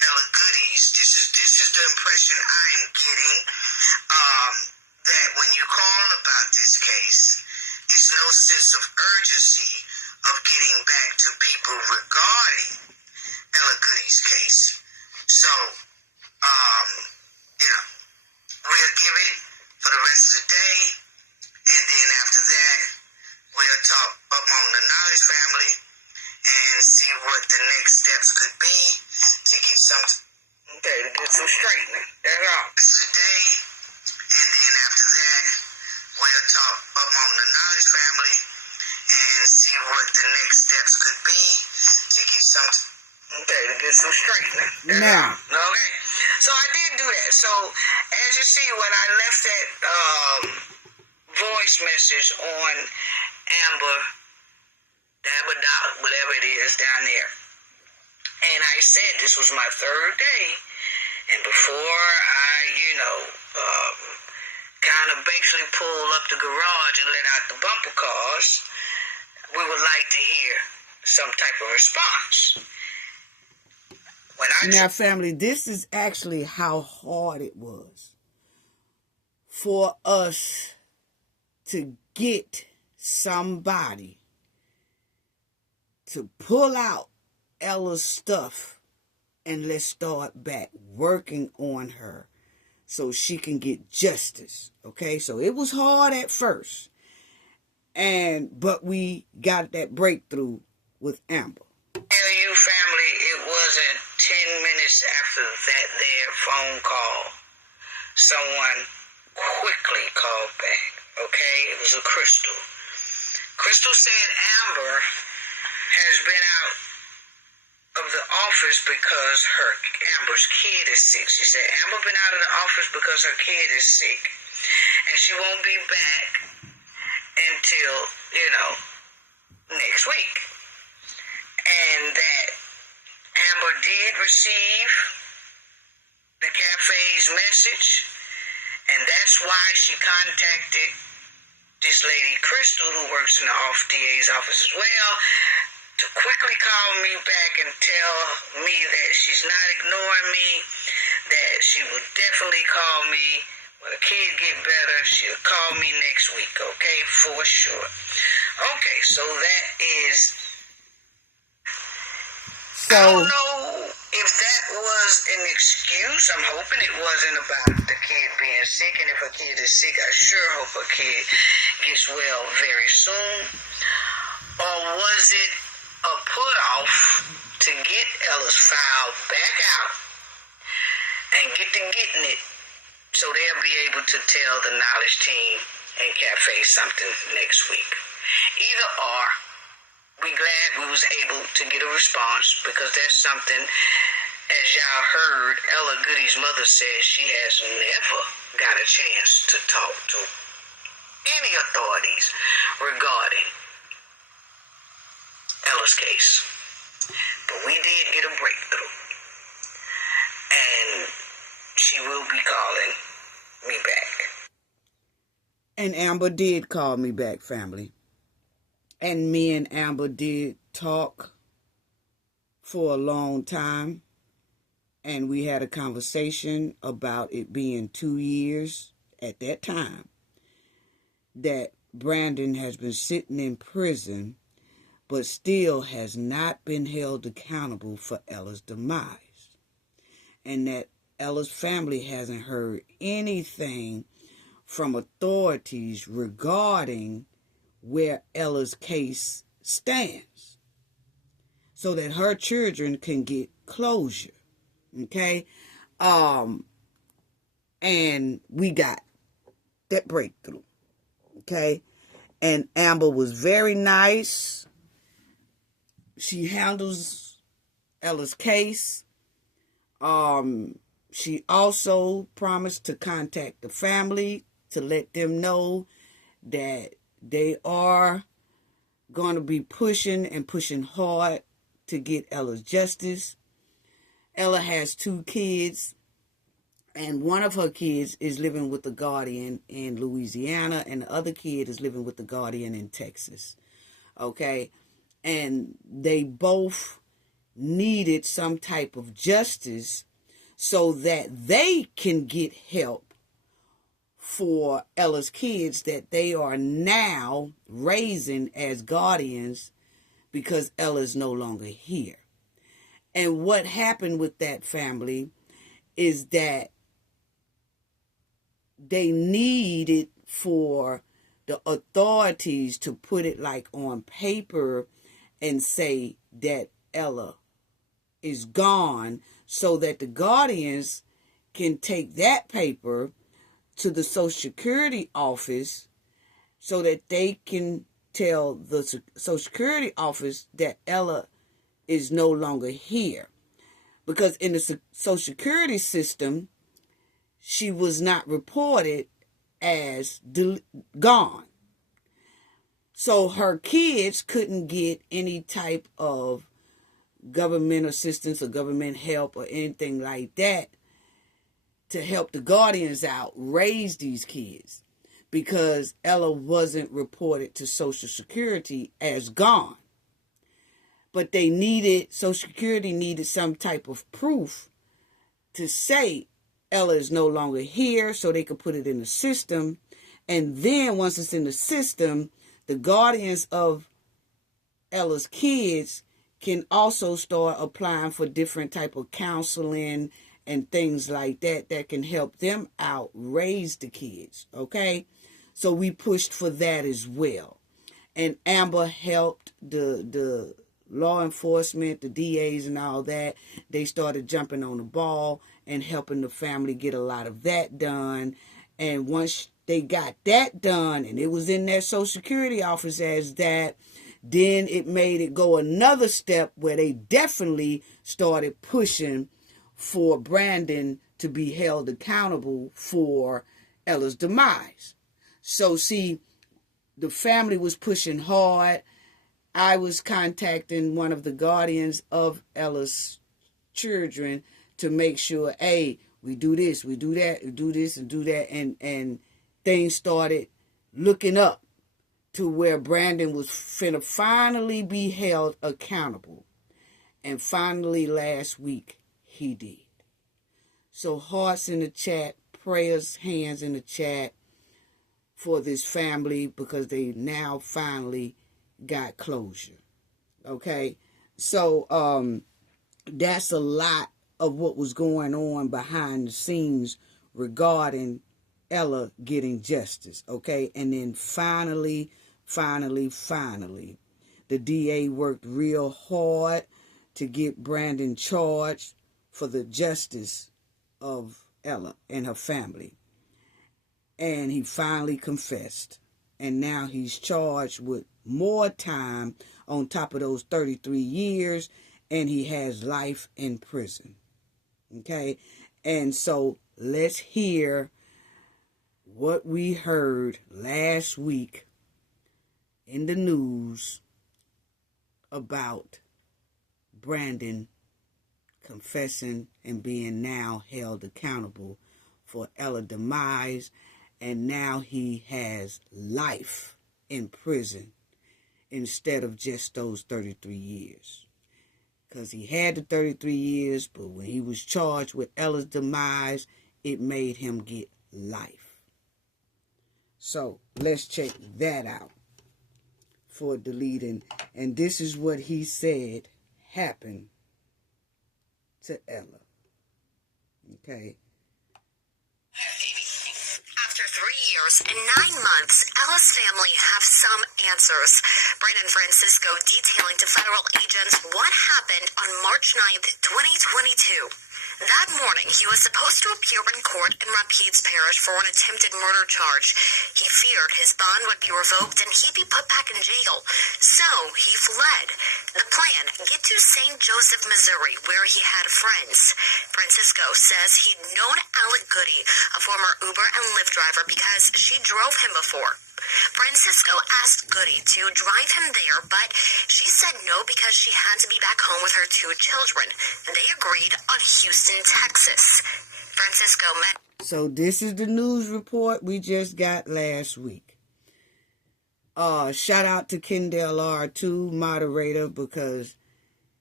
Ella Goodie's, this is the impression I'm getting, that when you call about this case, there's no sense of urgency of getting back to people regarding Ella Goodie's case. So, we'll give it for the rest of the day, and then after that, we'll talk among the Knowledge family and see what the next steps could be to get some straightening. That's all. This is the day, and then after that, we'll talk among the Knowledge family and see what the next steps could be to get some straightening. Now. Okay. So I did do that. So as you see, when I left that voice message on Amber, whatever it is down there, and I said this was my third day, and before I, kind of basically pull up the garage and let out the bumper cars, we would like to hear some type of response. Now, family, this is actually how hard it was for us to get somebody to pull out Ella's stuff and let's start back working on her so she can get justice. Okay, so it was hard at first, but we got that breakthrough with Amber. Tell you, family, it wasn't 10 minutes after that there phone call, someone quickly called back. Okay, it was a Crystal. Crystal said Amber has been out of the office because Amber's kid is sick. She said Amber been out of the office because her kid is sick, and she won't be back until, next week. And that Amber did receive the cafe's message, and that's why she contacted this lady, Crystal, who works in the DA's office as well, to quickly call me back and tell me that she's not ignoring me, that she will definitely call me when the kid get better. She'll call me next week, okay, for sure. Okay, so that is... I don't know if that was an excuse. I'm hoping it wasn't about the kid being sick, and if her kid is sick, I sure hope her kid gets well very soon. Or was it a put-off to get Ella's file back out and get to getting it so they'll be able to tell the knowledge team and Cafe something next week? Either or, we glad we was able to get a response, because that's something, as y'all heard, Ella Goodie's mother says she has never got a chance to talk to any authorities regarding Ella's case. But we did get a breakthrough, and she will be calling me back. And Amber did call me back, family. And me and Amber did talk for a long time. And we had a conversation about it being 2 years at that time that Brandon has been sitting in prison, but still has not been held accountable for Ella's demise. And that Ella's family hasn't heard anything from authorities regarding where Ella's case stands, so that her children can get closure. Okay? And we got that breakthrough. Okay? And Amber was very nice. She handles Ella's case. She also promised to contact the family to let them know that they are going to be pushing hard to get Ella's justice. Ella has 2 kids, and one of her kids is living with the guardian in Louisiana, and the other kid is living with the guardian in Texas. Okay? And they both needed some type of justice so that they can get help for Ella's kids that they are now raising as guardians because Ella's no longer here. And what happened with that family is that they needed for the authorities to put it like on paper and say that Ella is gone, so that the guardians can take that paper to the Social Security office so that they can tell the Social Security office that Ella is no longer here. Because in the Social Security system, she was not reported as gone. So her kids couldn't get any type of government assistance or government help or anything like that to help the guardians out raise these kids, because Ella wasn't reported to Social Security as gone. But Social Security needed some type of proof to say Ella is no longer here, so they could put it in the system. And then once it's in the system, the guardians of Ella's kids can also start applying for different type of counseling and things like that can help them out raise the kids. Okay? So we pushed for that as well. And Amber helped the law enforcement, the DAs and all that. They started jumping on the ball and helping the family get a lot of that done. And once they got that done, and it was in their Social Security office as that, Then it made it go another step where they definitely started pushing for Brandon to be held accountable for Ella's demise. So see, the family was pushing hard. I was contacting one of the guardians of Ella's children to make sure, hey, we do this, we do that, we do this and do that. And things started looking up to where Brandon was finna finally be held accountable. And finally last week, he did. So hearts in the chat, prayers, hands in the chat for this family because they now finally got closure. Okay? So that's a lot of what was going on behind the scenes regarding Ella getting justice. Okay? And then finally, the DA worked real hard to get Brandon charged for the justice of Ella and her family. And he finally confessed. And now he's charged with more time on top of those 33 years. And he has life in prison. Okay? And so let's hear what we heard last week in the news about Brandon confessing and being now held accountable for Ella's demise, and now he has life in prison instead of just those 33 years. Because he had the 33 years, but when he was charged with Ella's demise, it made him get life. So let's check that out for deleting. And this is what he said happened to Ella. Okay. After 3 years and 9 months, Ella's family have some answers. Brandon Francisco detailing to federal agents what happened on March 9th, 2022. That morning, he was supposed to appear in court in Rapides Parish for an attempted murder charge. He feared his bond would be revoked and he'd be put back in jail. So, he fled. The plan, get to St. Joseph, Missouri, where he had friends. Francisco says he'd known Ella Goodie, a former Uber and Lyft driver, because she drove him before. Francisco asked Goodie to drive him there, but she said no because she had to be back home with her 2 children. They agreed on Houston, Texas. Francisco met... So this is the news report we just got last week. Shout out to Kendall R2, moderator, because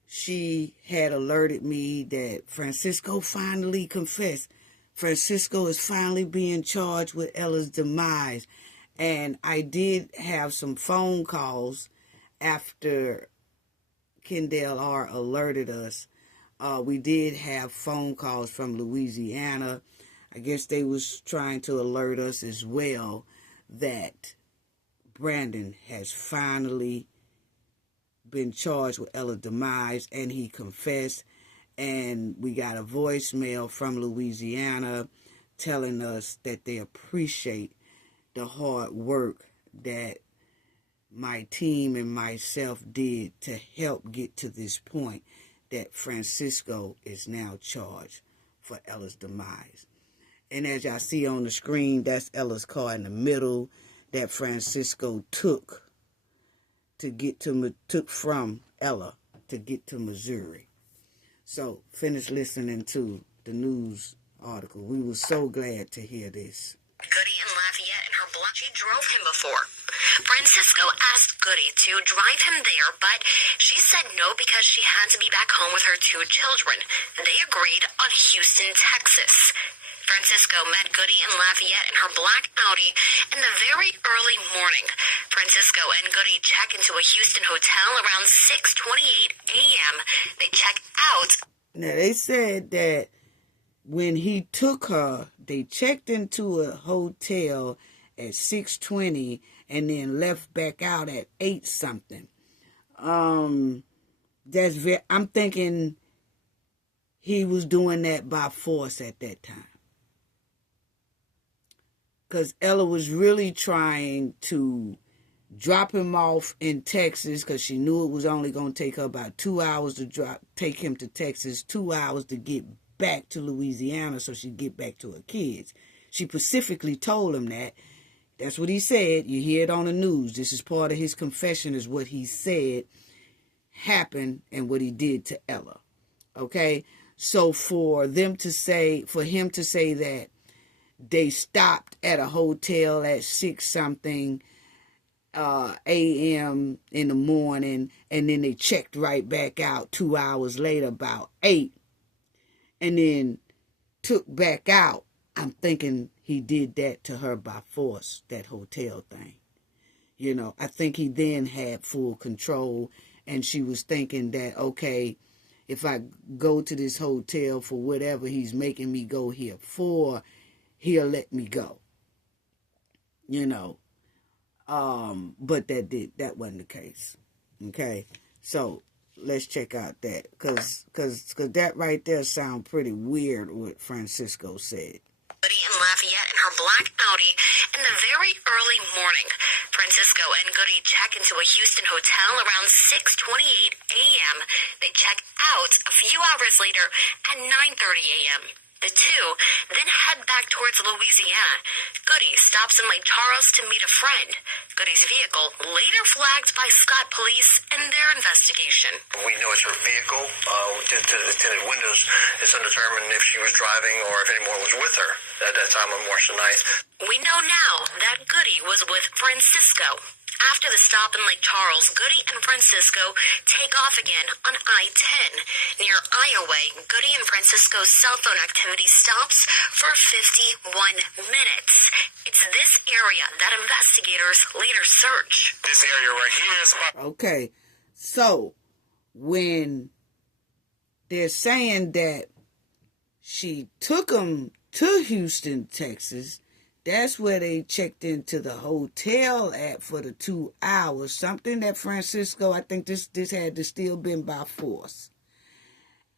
she had alerted me that Francisco finally confessed. Francisco is finally being charged with Ella's demise. And I did have some phone calls after Kendall R alerted us. We did have phone calls from Louisiana. I guess they was trying to alert us as well that Brandon has finally been charged with Ella's demise, and he confessed. And we got a voicemail from Louisiana telling us that they appreciate the hard work that my team and myself did to help get to this point that Francisco is now charged for Ella's demise. And as y'all see on the screen, that's Ella's car in the middle that Francisco took from Ella to get to Missouri. So finish listening to the news article. We were so glad to hear this. Goodie in Lafayette and her block. She drove him before. Francisco asked Goodie to drive him there, but she said no because she had to be back home with her 2 children. They agreed on Houston, Texas. Francisco met Goodie in Lafayette in her black Audi in the very early morning. Francisco and Goodie check into a Houston hotel around 6:28 a.m. They check out. Now, they said that when he took her, they checked into a hotel at 6:20 and then left back out at 8 something. I'm thinking he was doing that by force at that time. Because Ella was really trying to drop him off in Texas because she knew it was only going to take her about 2 hours to take him to Texas, 2 hours to get back to Louisiana so she'd get back to her kids. She specifically told him that. That's what he said. You hear it on the news. This is part of his confession, is what he said happened and what he did to Ella. Okay? So for him to say that they stopped at a hotel at 6-something a.m. in the morning, and then they checked right back out 2 hours later about 8, and then took back out, I'm thinking he did that to her by force, that hotel thing. You know, I think he then had full control, and she was thinking that, okay, if I go to this hotel for whatever he's making me go here for, he'll let me go. You know. But that wasn't the case. Okay. So let's check out that. Cause that right there sound pretty weird what Francisco said. Goodie in Lafayette in her black Audi in the very early morning. Francisco and Goodie check into a Houston hotel around 6:28 a.m. They check out a few hours later at 9:30 a.m. The two then head back towards Louisiana. Goodie stops in Lake Charles to meet a friend. Goodie's vehicle later flagged by Scott police in their investigation. We know it's her vehicle. Due to the tinted windows, it's undetermined if she was driving or if anyone was with her at that time on March the 9th. We know now that Goodie was with Francisco. After the stop in Lake Charles, Goodie and Francisco take off again on I-10. Near Iowa, Goodie and Francisco's cell phone activity stops for 51 minutes. It's this area that investigators later search. This area right here is about... Okay, so when they're saying that she took him to Houston, Texas, that's where they checked into the hotel at for the 2 hours. Something that Francisco, I think this had to still been by force.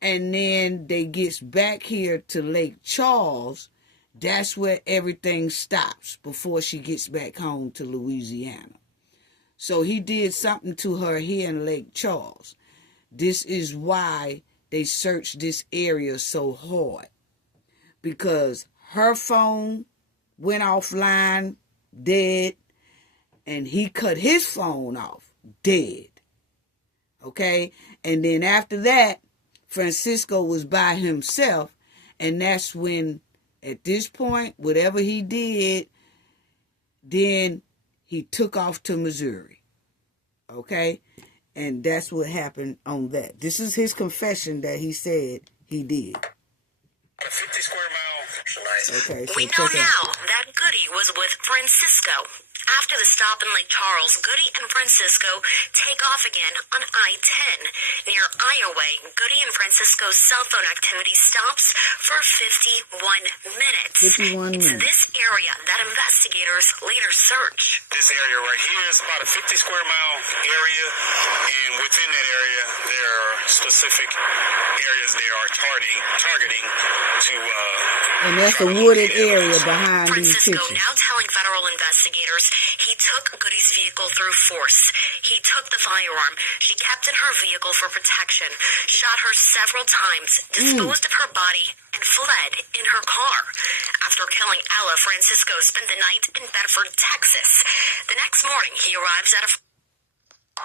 And then they gets back here to Lake Charles. That's where everything stops before she gets back home to Louisiana. So he did something to her here in Lake Charles. This is why they searched this area so hard. Because her phone went offline, dead, and he cut his phone off, dead. Okay? And then after that, Francisco was by himself, and that's when, at this point, whatever he did, then he took off to Missouri. Okay? And that's what happened on that. This is his confession that he said he did. A 50 square mile. Okay, so we know now that Goodie was with Francisco. After the stop in Lake Charles, Goodie and Francisco take off again on I-10. Near Iowa, Goodie and Francisco's cell phone activity stops for 51 minutes. 51 minutes. It's this area that investigators later search. This area right here is about a 50 square mile area, and within that area, there are specific areas they are targeting to... and that's the wooded area behind these Francisco pictures. now telling federal investigators he took Goodie's vehicle through force. He took the firearm she kept in her vehicle for protection, shot her several times, disposed of her body, and fled in her car. After killing Ella, Francisco spent the night in Bedford, Texas. The next morning, he arrives at a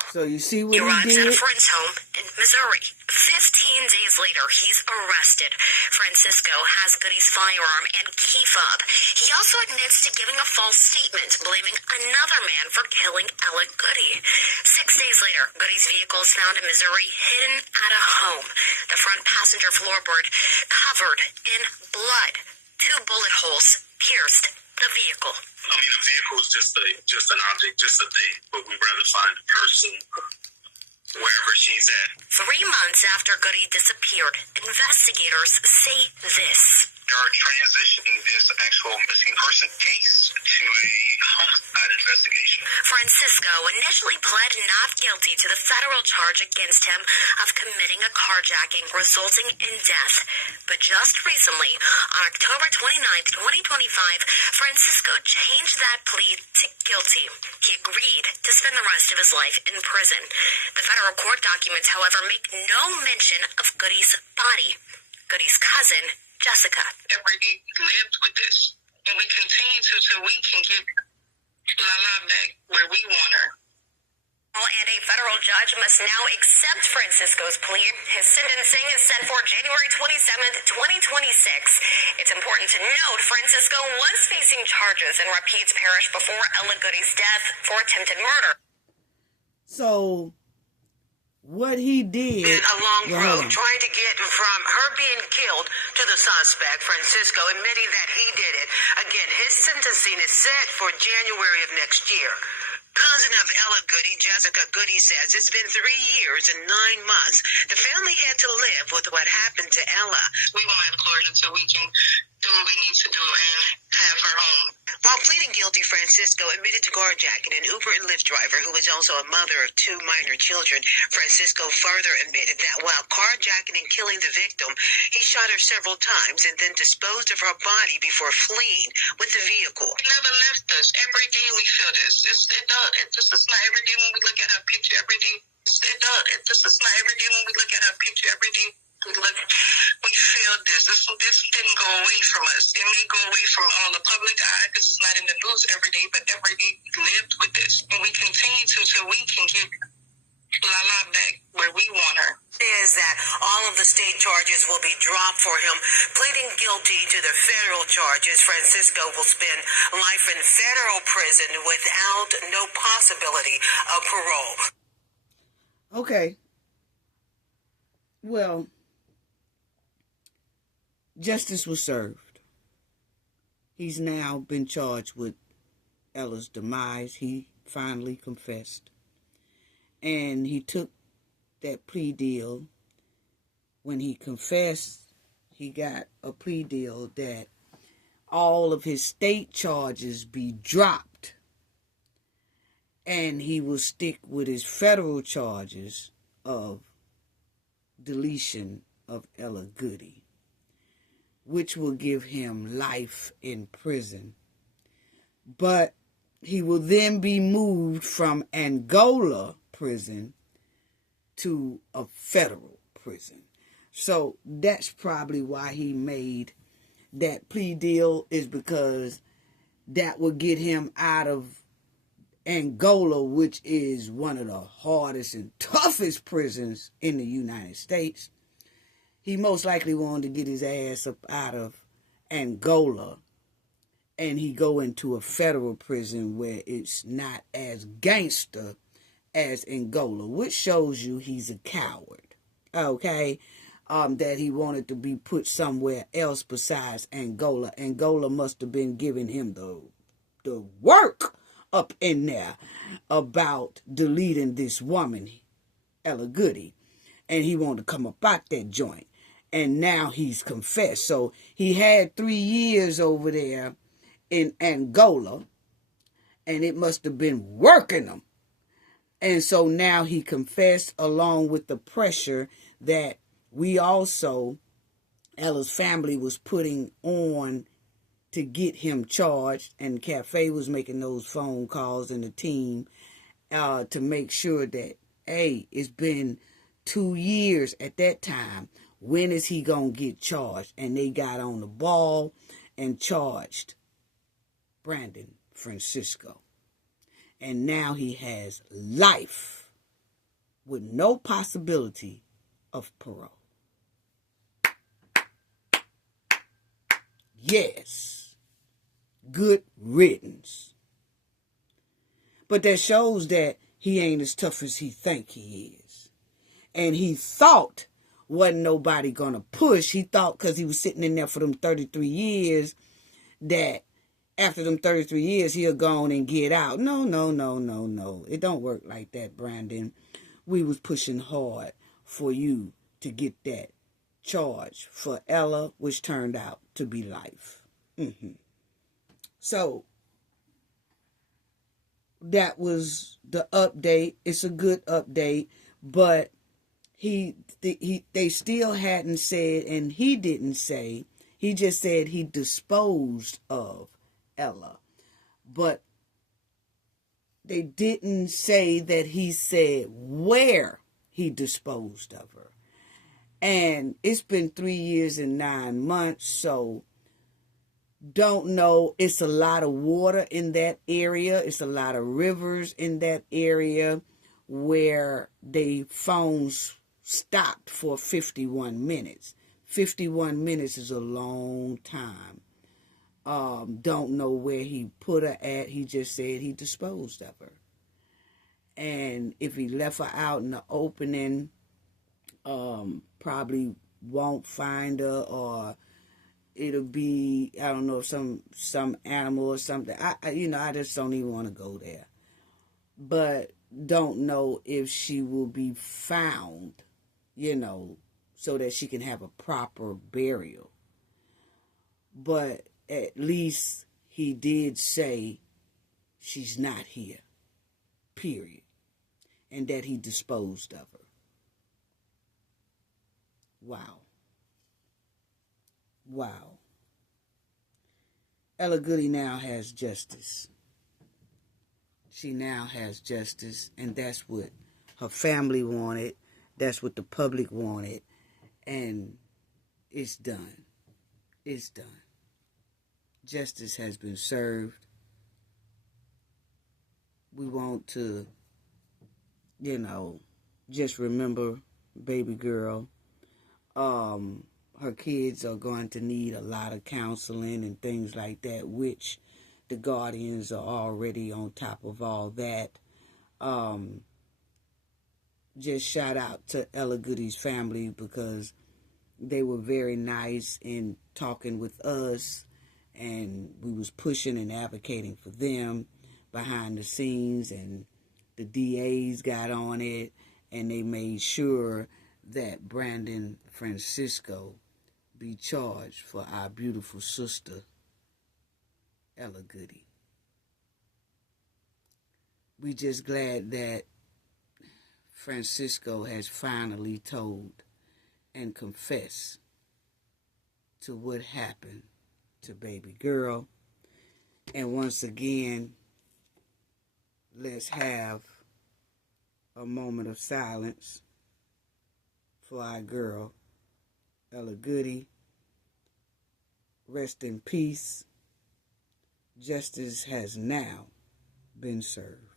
So you see what He arrives at did? a friend's home in Missouri. 15 days later, he's arrested. Francisco has Goodie's firearm and key fob. He also admits to giving a false statement, blaming another man for killing Ella Goodie. 6 days later, Goodie's vehicle is found in Missouri, hidden at a home. The front passenger floorboard covered in blood. 2 bullet holes pierced the vehicle. I mean, a vehicle is just an object, just a thing, but we'd rather find a person wherever she's at. 3 months after Goodie disappeared, investigators say this. They are transitioning this actual missing person case to a homicide investigation. Francisco initially pled not guilty to the federal charge against him of committing a carjacking resulting in death. But just recently, on October 29th, 2025, Francisco changed that plea to guilty. He agreed to spend the rest of his life in prison. The federal court documents, however, make no mention of Goodie's body. Goodie's cousin, Jessica. Everybody lived with this, and we continue to so we can get Lala back where we want her. And a federal judge must now accept Francisco's plea. His sentencing is set for January 27th, 2026. It's important to note Francisco was facing charges in Rapides Parish before Ella Goodie's death for attempted murder. So what he did, been a long road trying to get from her being killed to the suspect, Francisco admitting that he did it. Again, his sentencing is set for January of next year. Cousin of Ella Goodie, Jessica Goodie, says it's been 3 years and 9 months. The family had to live with what happened to Ella. We won't have closure until we can do what we need to do and have her home. While pleading guilty, Francisco admitted to carjacking an Uber and Lyft driver who was also a mother of 2 minor children. Francisco further admitted that while carjacking and killing the victim, he shot her several times and then disposed of her body before fleeing with the vehicle. He never left us. Every day we feel this. It does. It's not every day when we look at her picture. Every day. It does. It's not every day when we look at her picture. Every day. We feel this. This didn't go away from us. It may go away from all the public eye because it's not in the news every day, but every day we lived with this. And we continue to so we can get Lala back where we want her. Is that all of the state charges will be dropped for him. Pleading guilty to the federal charges, Francisco will spend life in federal prison without no possibility of parole. Okay. Well, justice was served. He's now been charged with Ella's demise. He finally confessed. And he took that plea deal. When he confessed, he got a plea deal that all of his state charges be dropped. And he will stick with his federal charges of deletion of Ella Goodie, which will give him life in prison. But he will then be moved from Angola prison to a federal prison. So that's probably why he made that plea deal, is because that would get him out of Angola, which is one of the hardest and toughest prisons in the United States. He most likely wanted to get his ass up out of Angola and he go into a federal prison where it's not as gangster as Angola, which shows you he's a coward, okay? That he wanted to be put somewhere else besides Angola. Angola must have been giving him the work up in there about deleting this woman, Ella Goodie. And he wanted to come up out that joint. And now he's confessed. So he had 3 years over there in Angola. And it must have been working him. And so now he confessed, along with the pressure that we also, Ella's family, was putting on to get him charged. And Cafe was making those phone calls, and the team, to make sure that, hey, it's been 2 years at that time. When is he going to get charged? And they got on the ball and charged Brandon Francisco. And now he has life with no possibility of parole. Yes. Good riddance. But that shows that he ain't as tough as he think he is. And he thought wasn't nobody gonna push. He thought because he was sitting in there for them 33 years that after them 33 years he'll go on and get out. No. It don't work like that, Brandon. We was pushing hard for you to get that charge for Ella, which turned out to be life. So that was the update. It's a good update, but they still hadn't said, and he didn't say. He just said he disposed of Ella, but they didn't say that he said where he disposed of her. And it's been 3 years and 9 months, so don't know. It's a lot of water in that area. It's a lot of rivers in that area where the phones stopped for 51 minutes. 51 minutes is a long time. Don't know where he put her at. He just said he disposed of her. And if he left her out in the opening, probably won't find her, or it'll be, I don't know, some animal or something. I just don't even want to go there. But don't know if she will be found, so that she can have a proper burial. But at least he did say she's not here, period. And that he disposed of her. Wow. Wow. Ella Goodie now has justice. She now has justice, and that's what her family wanted. That's what the public wanted. And it's done. It's done. Justice has been served. We want to, just remember baby girl. Her kids are going to need a lot of counseling and things like that, which the guardians are already on top of all that. Just shout out to Ella Goodie's family, because they were very nice in talking with us, and we was pushing and advocating for them behind the scenes, and the DAs got on it, and they made sure that Brandon Francisco be charged for our beautiful sister, Ella Goodie. We just glad that Francisco has finally told and confessed to what happened to baby girl. And once again, let's have a moment of silence for our girl, Ella Goodie. Rest in peace. Justice has now been served.